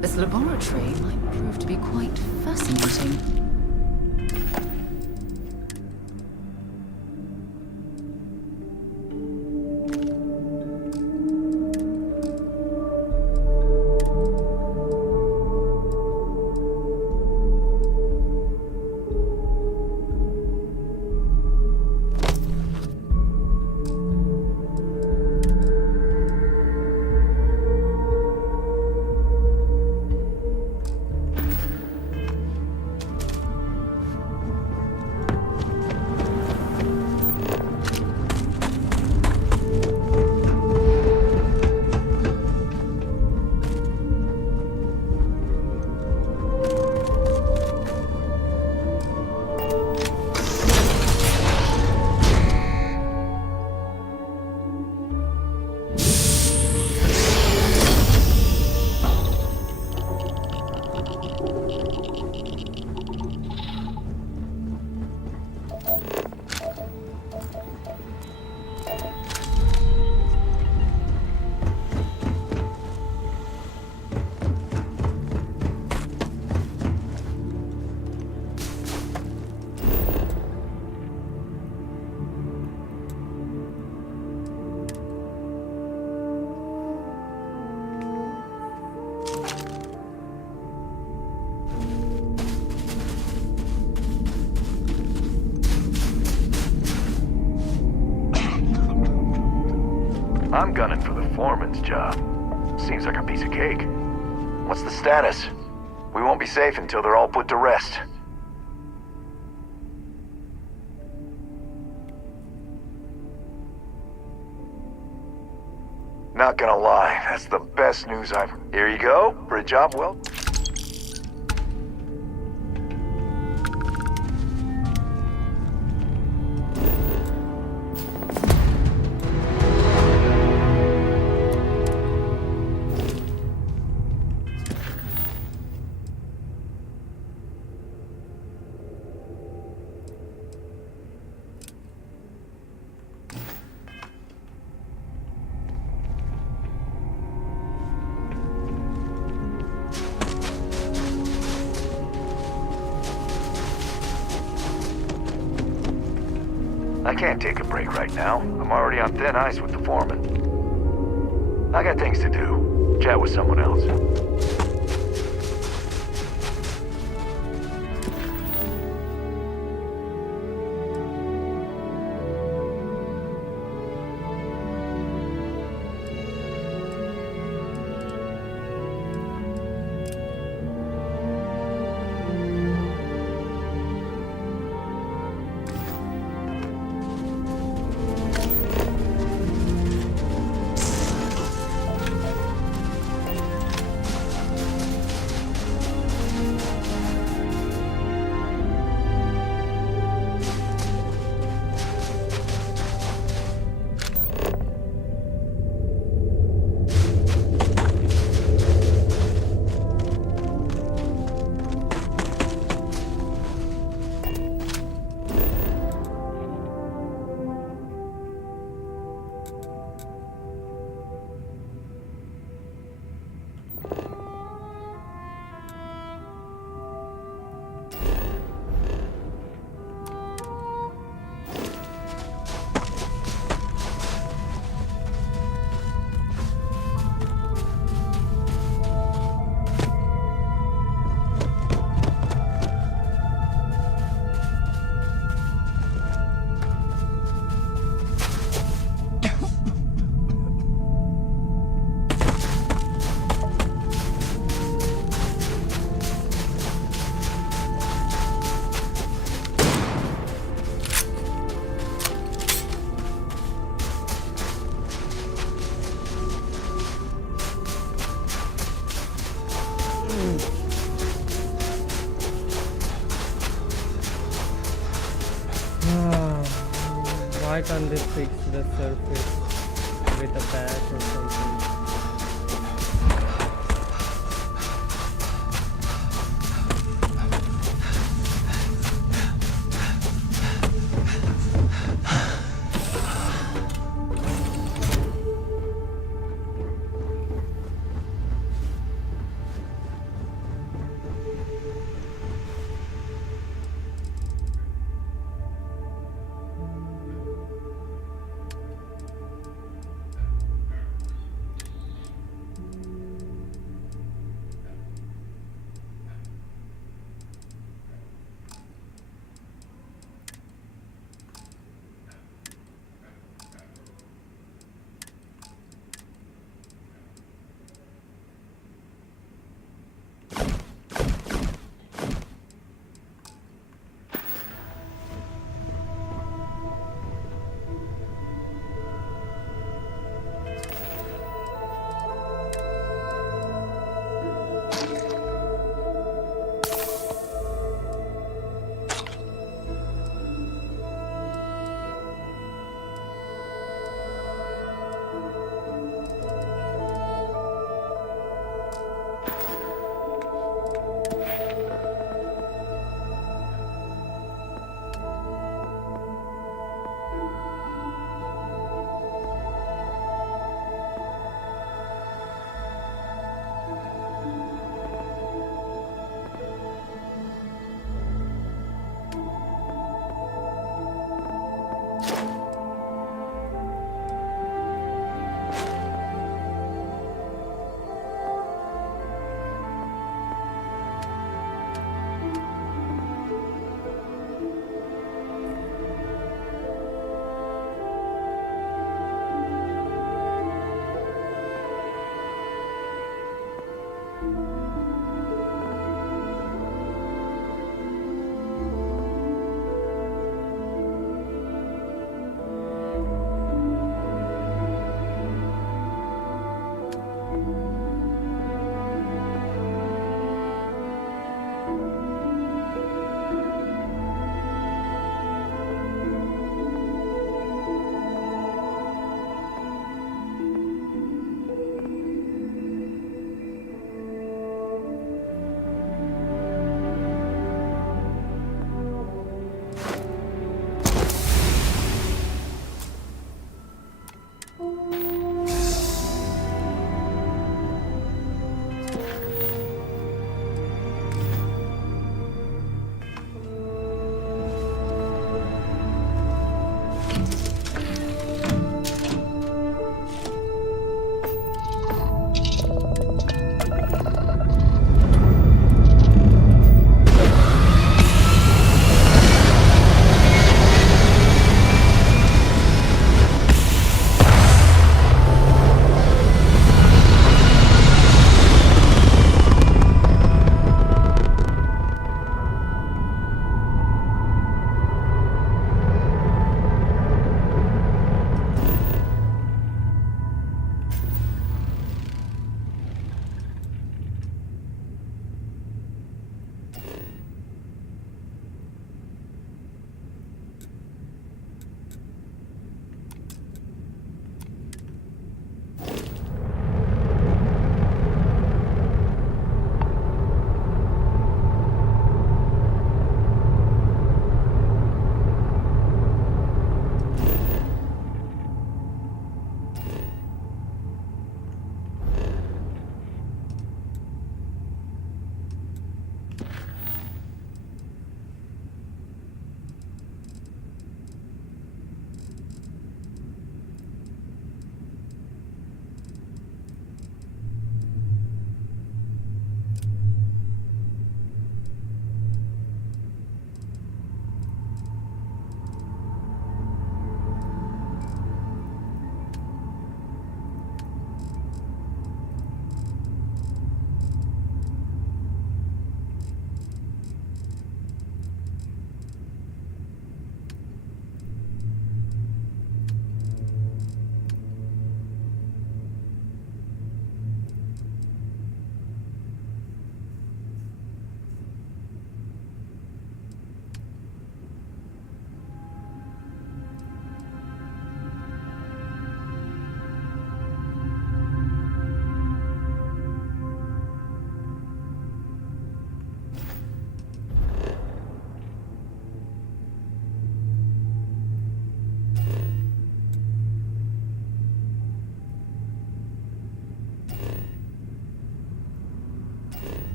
This laboratory might prove to be quite fascinating. I'm gunning for the foreman's job. Seems like a piece of cake. What's the status? We won't be safe until they're all put to rest. Not gonna lie, that's the best news I've... Here you go, for a job well... I can't take a break right now. I'm already on thin ice with the foreman. I got things to do. Chat with someone else. Why can't they fix the surface with a patch or something?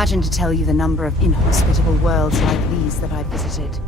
imagine to tell you the number of inhospitable worlds like these that I've visited.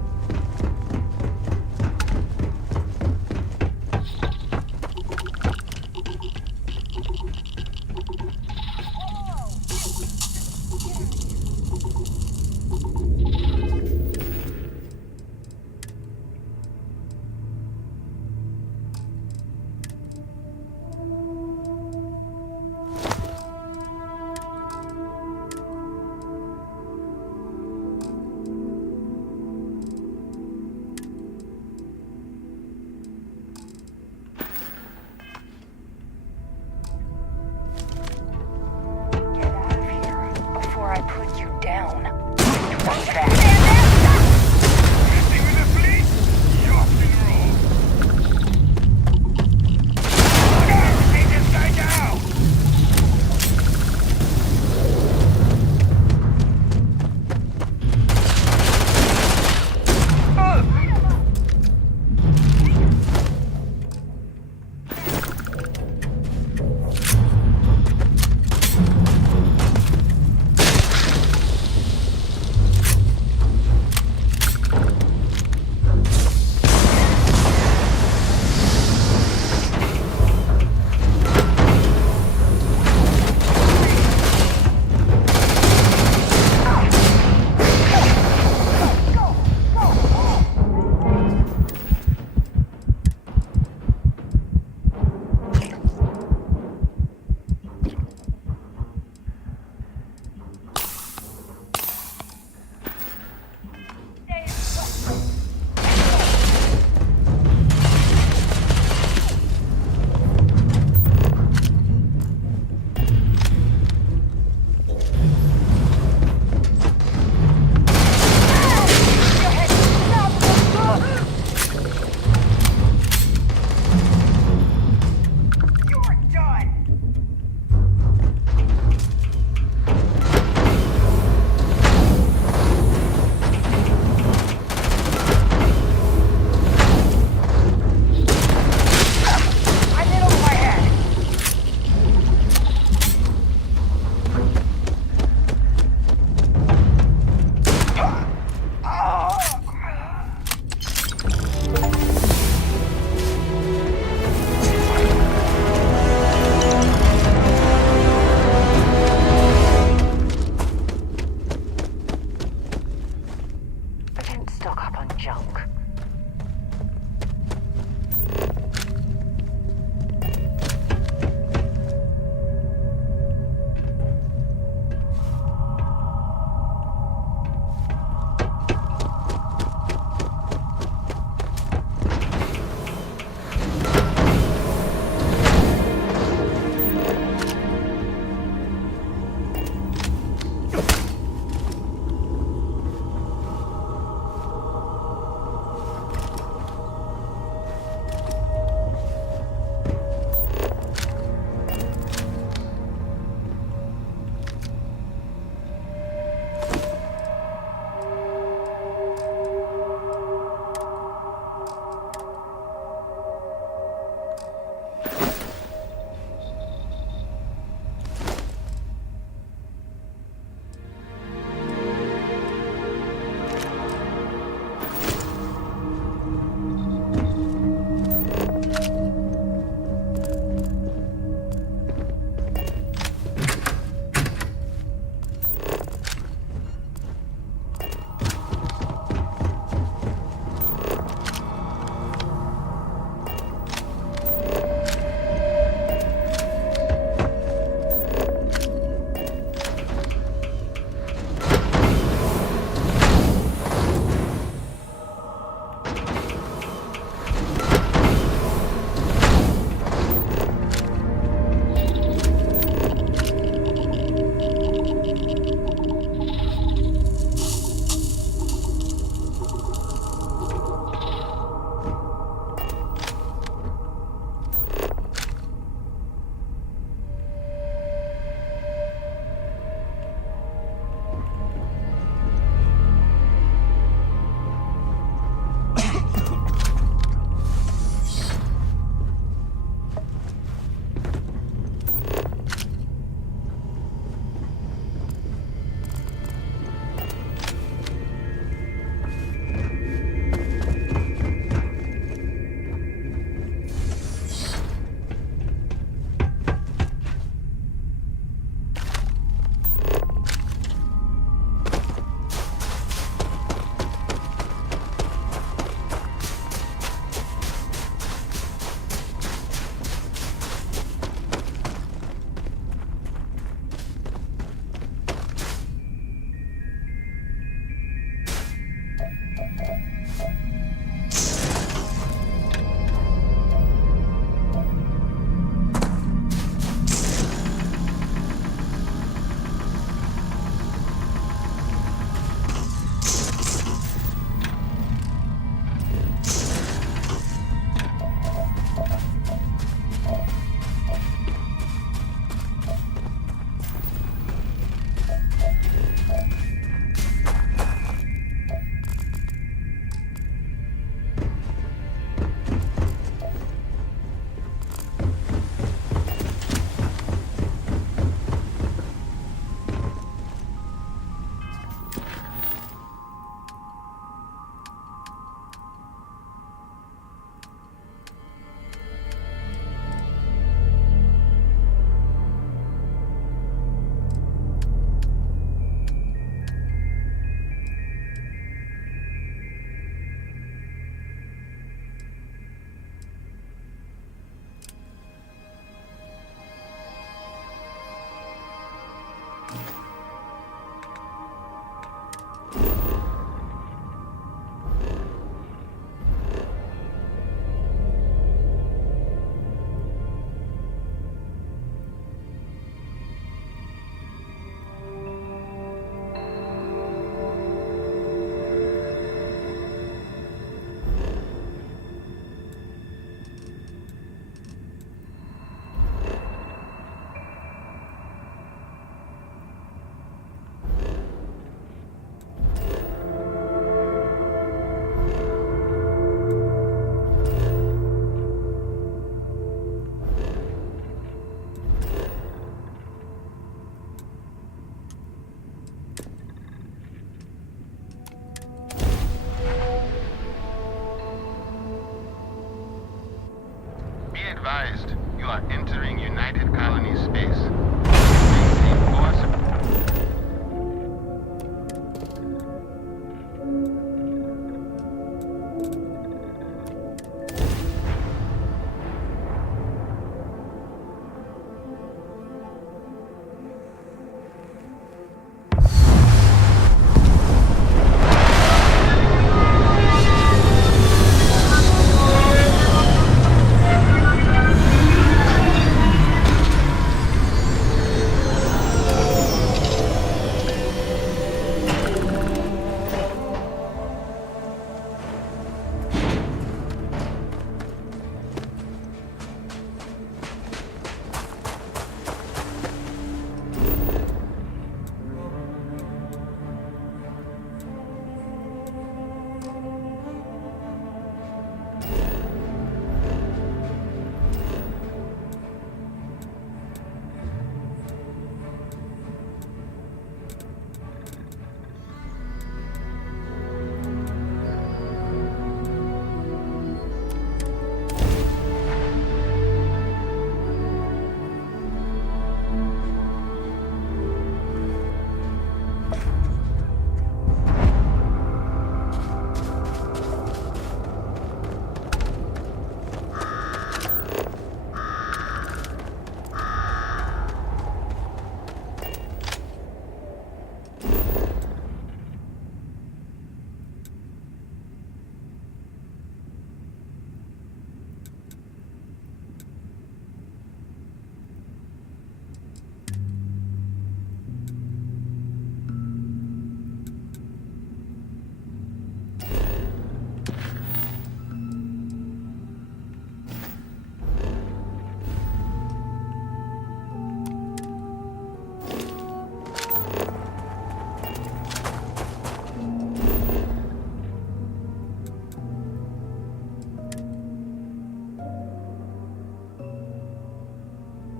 advised, you are entering United Colony space. Maintain course.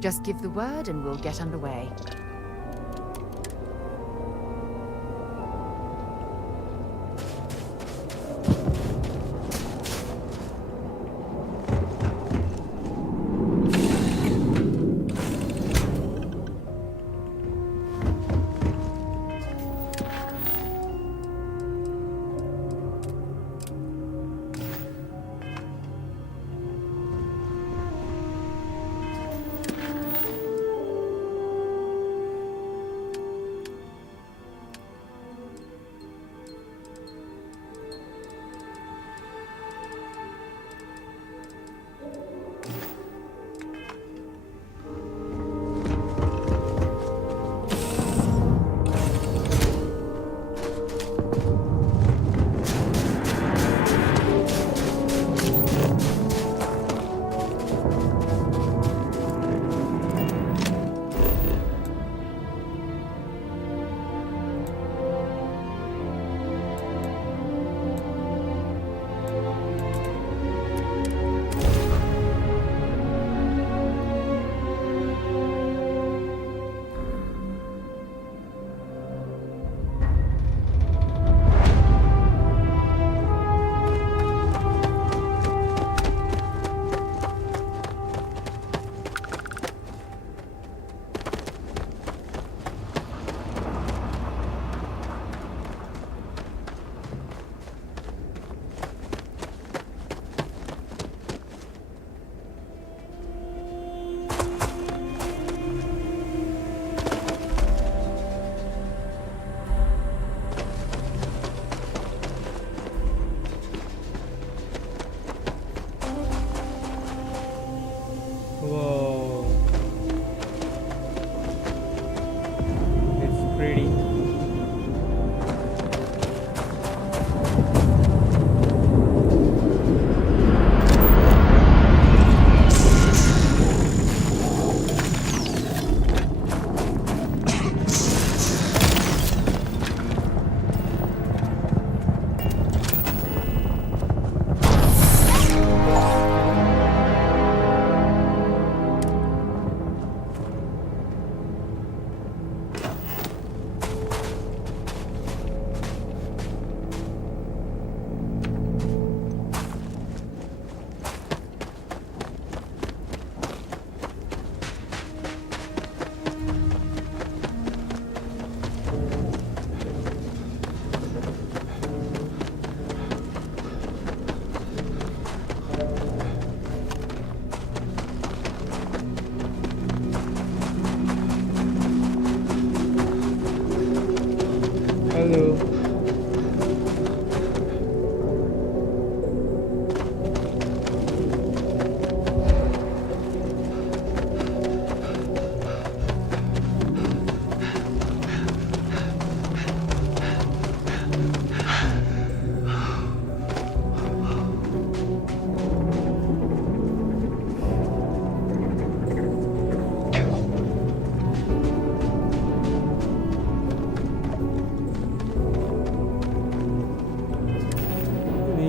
Just give the word and we'll get underway.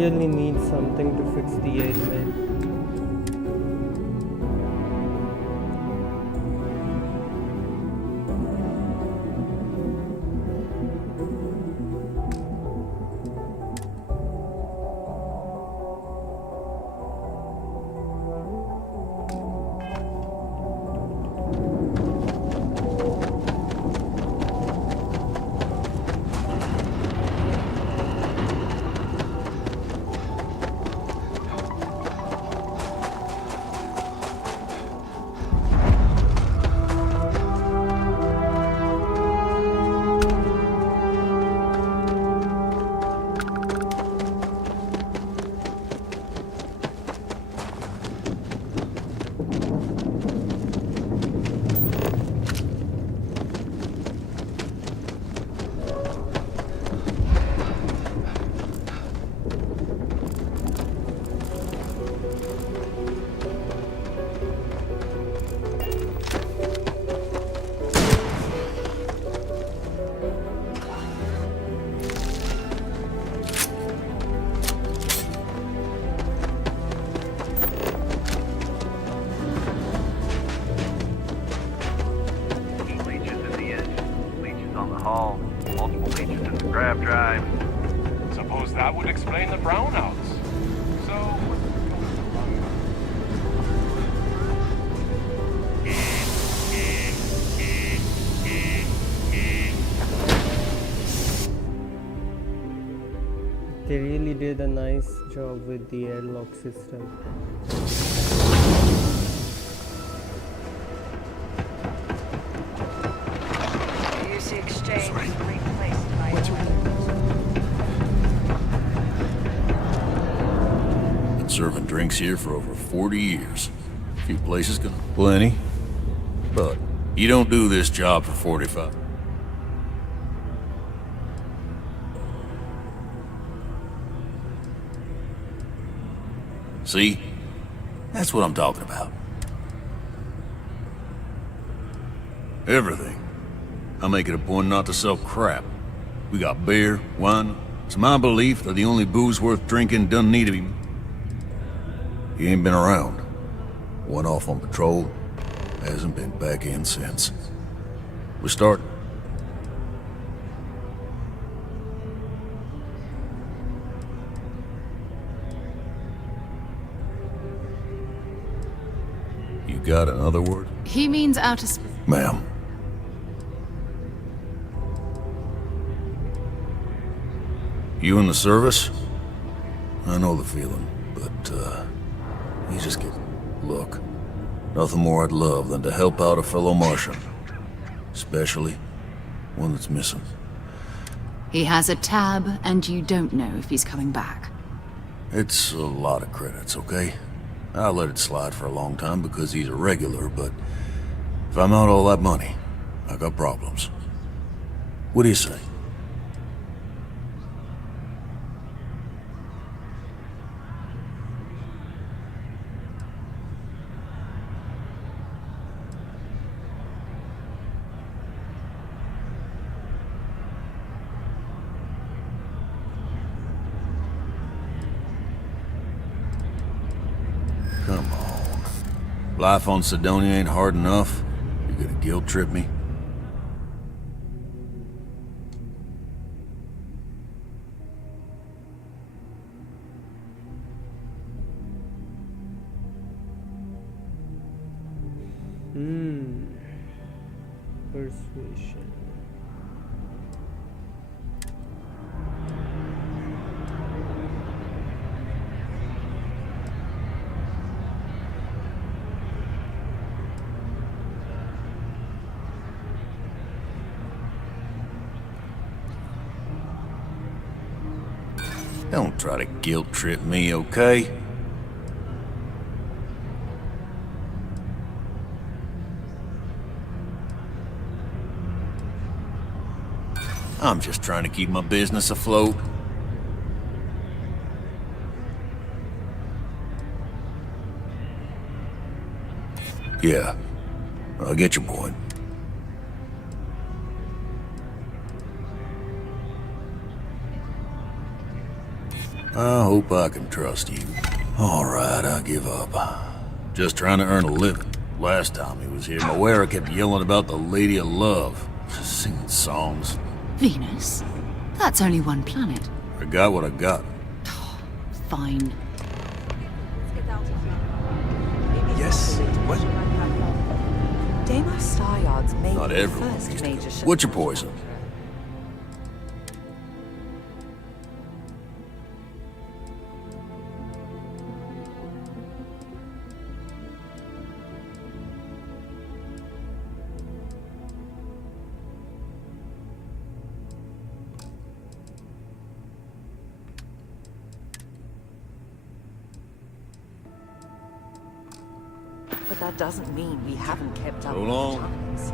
really need something to fix the ailment. Suppose that would explain the brownouts. So, They really did a nice job with the airlock system. UC exchange replaced by Been serving drinks here for over 40 years. A few places gonna plenty. But you don't do this job for 45. See? That's what I'm talking about. Everything. I make it a point not to sell crap. We got beer, wine. It's my belief that the only booze worth drinking doesn't need to be... He ain't been around. Went off on patrol. Hasn't been back in since. We started. You got another word? He means outer space. Ma'am. You in the service? I know the feeling, but, you just get... Look, nothing more I'd love than to help out a fellow Martian. Especially one that's missing. He has a tab, and you don't know if he's coming back. It's a lot of credits, okay? I let it slide for a long time because he's a regular, but if I'm out all that money, I got problems. What do you say? Come on. Life on Sidonia ain't hard enough. You're gonna guilt trip me? Persuasion. Don't try to guilt trip me, okay? I'm just trying to keep my business afloat. Yeah, I get your point. I hope I can trust you. All right, I give up. Just trying to earn a living. Last time he was here, Moira kept yelling about the Lady of Love. Singing songs. Venus? That's only one planet. I got what I got. Fine. Yes? What? Deimos Star Yards may Not be the everyone first needs to major go. ship. What's your poison? But that doesn't mean we haven't kept up So with the long. times.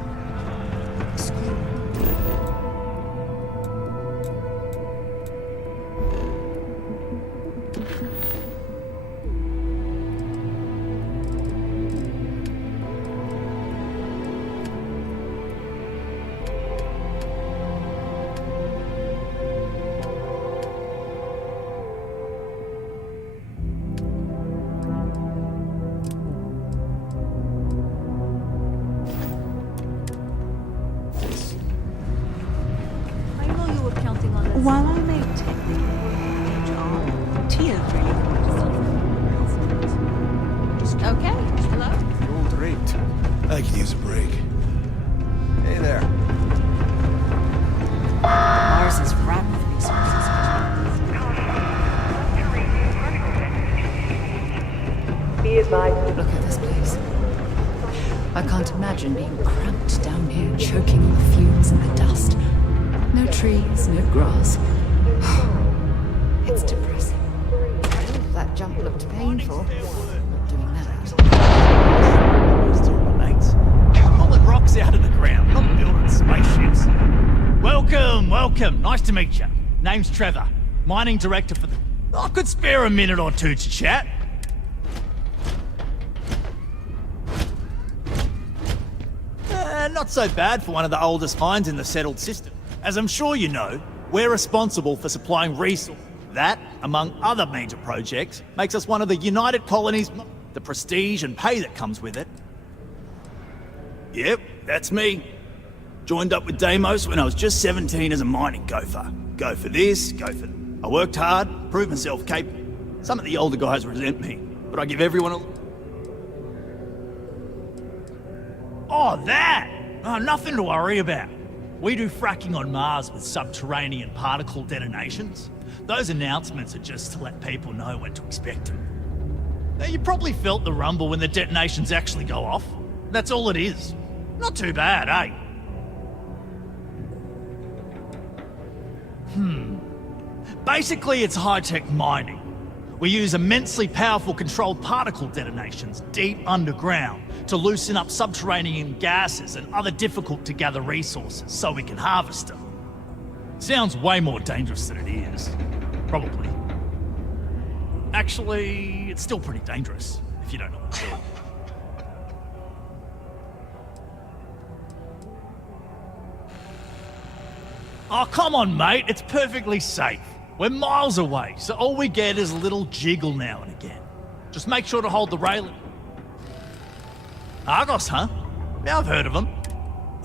I know you were counting on this. While I may technically work on your job, Tia's ready for Okay, hello? You're all draped. I could use a break. Hey there. Mars is wrapped with resources. Look at this place. I can't imagine being cramped down here, choking on the fumes and the dust. No trees, no grass. It's depressing. That jump looked painful. Not doing that. Still my mates. Pulling rocks out of the ground, not building spaceships. Welcome, welcome. Nice to meet you. Name's Trevor, mining director for the... I could spare a minute or two to chat. Not so bad for one of the oldest mines in the settled system. As I'm sure you know, we're responsible for supplying resources. That, among other major projects, makes us one of the United Colonies. The prestige and pay that comes with it. Yep, that's me. Joined up with Deimos when I was just 17 as a mining gopher. Go for this, go for that. I worked hard, proved myself capable. Some of the older guys resent me, but I give everyone a... Oh, that! Oh, nothing to worry about. We do fracking on Mars with subterranean particle detonations. Those announcements are just to let people know when to expect them. Now, you probably felt the rumble when the detonations actually go off. That's all it is. Not too bad, eh? Basically, it's high-tech mining. We use immensely powerful controlled particle detonations deep underground to loosen up subterranean gases and other difficult-to-gather resources so we can harvest them. Sounds way more dangerous than it is. Probably. Actually, it's still pretty dangerous, if you don't know what to do. Oh, come on, mate. It's perfectly safe. We're miles away, so all we get is a little jiggle now and again. Just make sure to hold the railing. Argos, huh? Yeah, I've heard of them.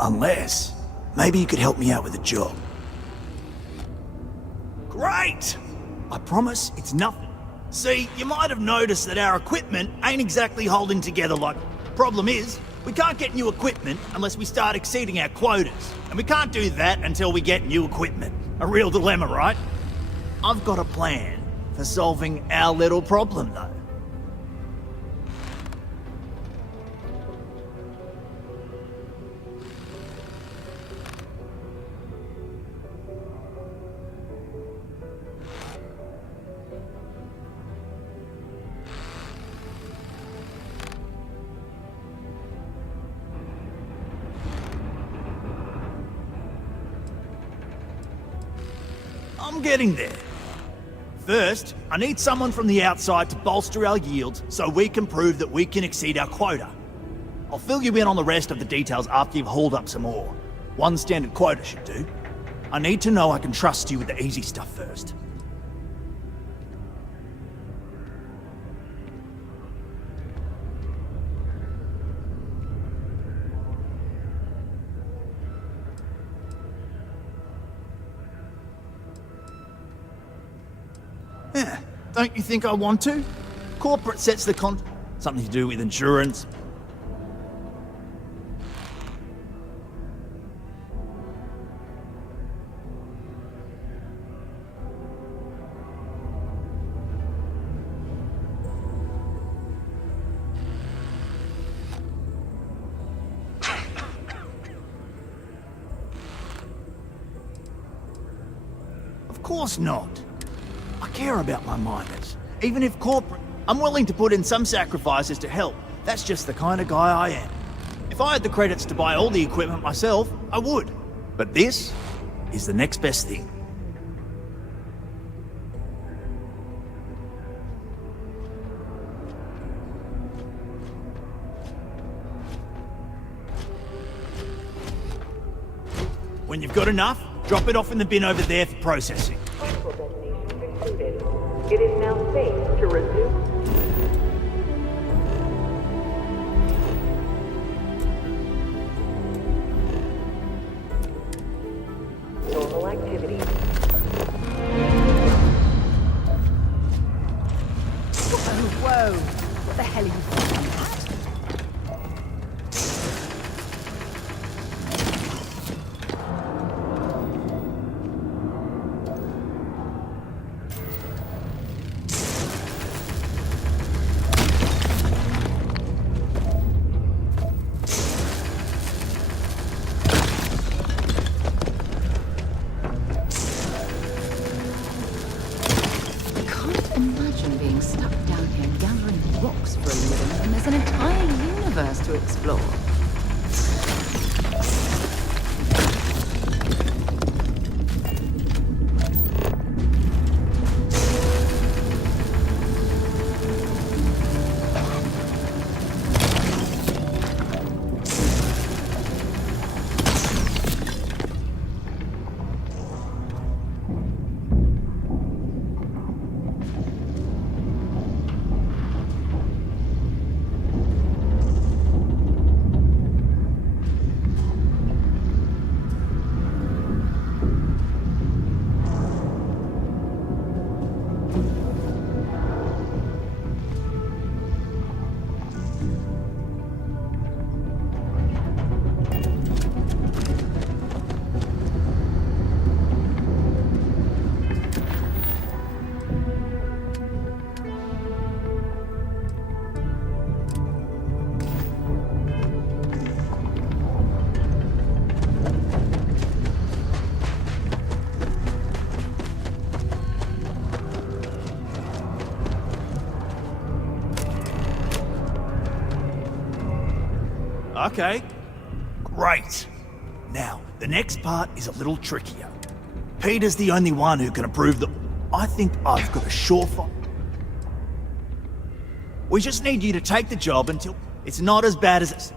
Unless, maybe you could help me out with a job. Great! I promise it's nothing. See, you might have noticed that our equipment ain't exactly holding together like... Problem is, we can't get new equipment unless we start exceeding our quotas. And we can't do that until we get new equipment. A real dilemma, right? I've got a plan for solving our little problem, though. I'm getting there. First, I need someone from the outside to bolster our yields so we can prove that we can exceed our quota. I'll fill you in on the rest of the details after you've hauled up some ore. One standard quota should do. I need to know I can trust you with the easy stuff first. Yeah. Don't you think I want to? Corporate sets the something to do with insurance. Of course not. I care about my miners. Even if corporate... I'm willing to put in some sacrifices to help. That's just the kind of guy I am. If I had the credits to buy all the equipment myself, I would. But this is the next best thing. When you've got enough, drop it off in the bin over there for processing. It is now safe to resume. Normal activity. Whoa! What the hell are you thinking at? Imagine being stuck down here gathering rocks for a living when there's an entire universe to explore. Okay. Great. Now, the next part is a little trickier. Peter's the only one who can approve that. I think I've got a surefire. We just need you to take the job until it's not as bad as it's...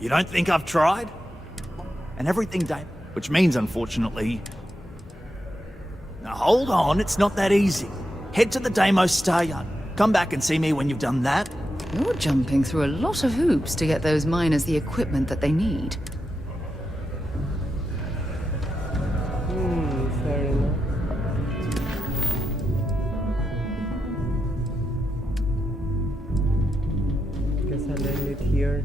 You don't think I've tried? And everything, Dave, which means, unfortunately... Now, hold on, it's not that easy. Head to the Deimos Star Yard. Come back and see me when you've done that. You're jumping through a lot of hoops to get those miners the equipment that they need. Fair enough. Guess I'll end it here.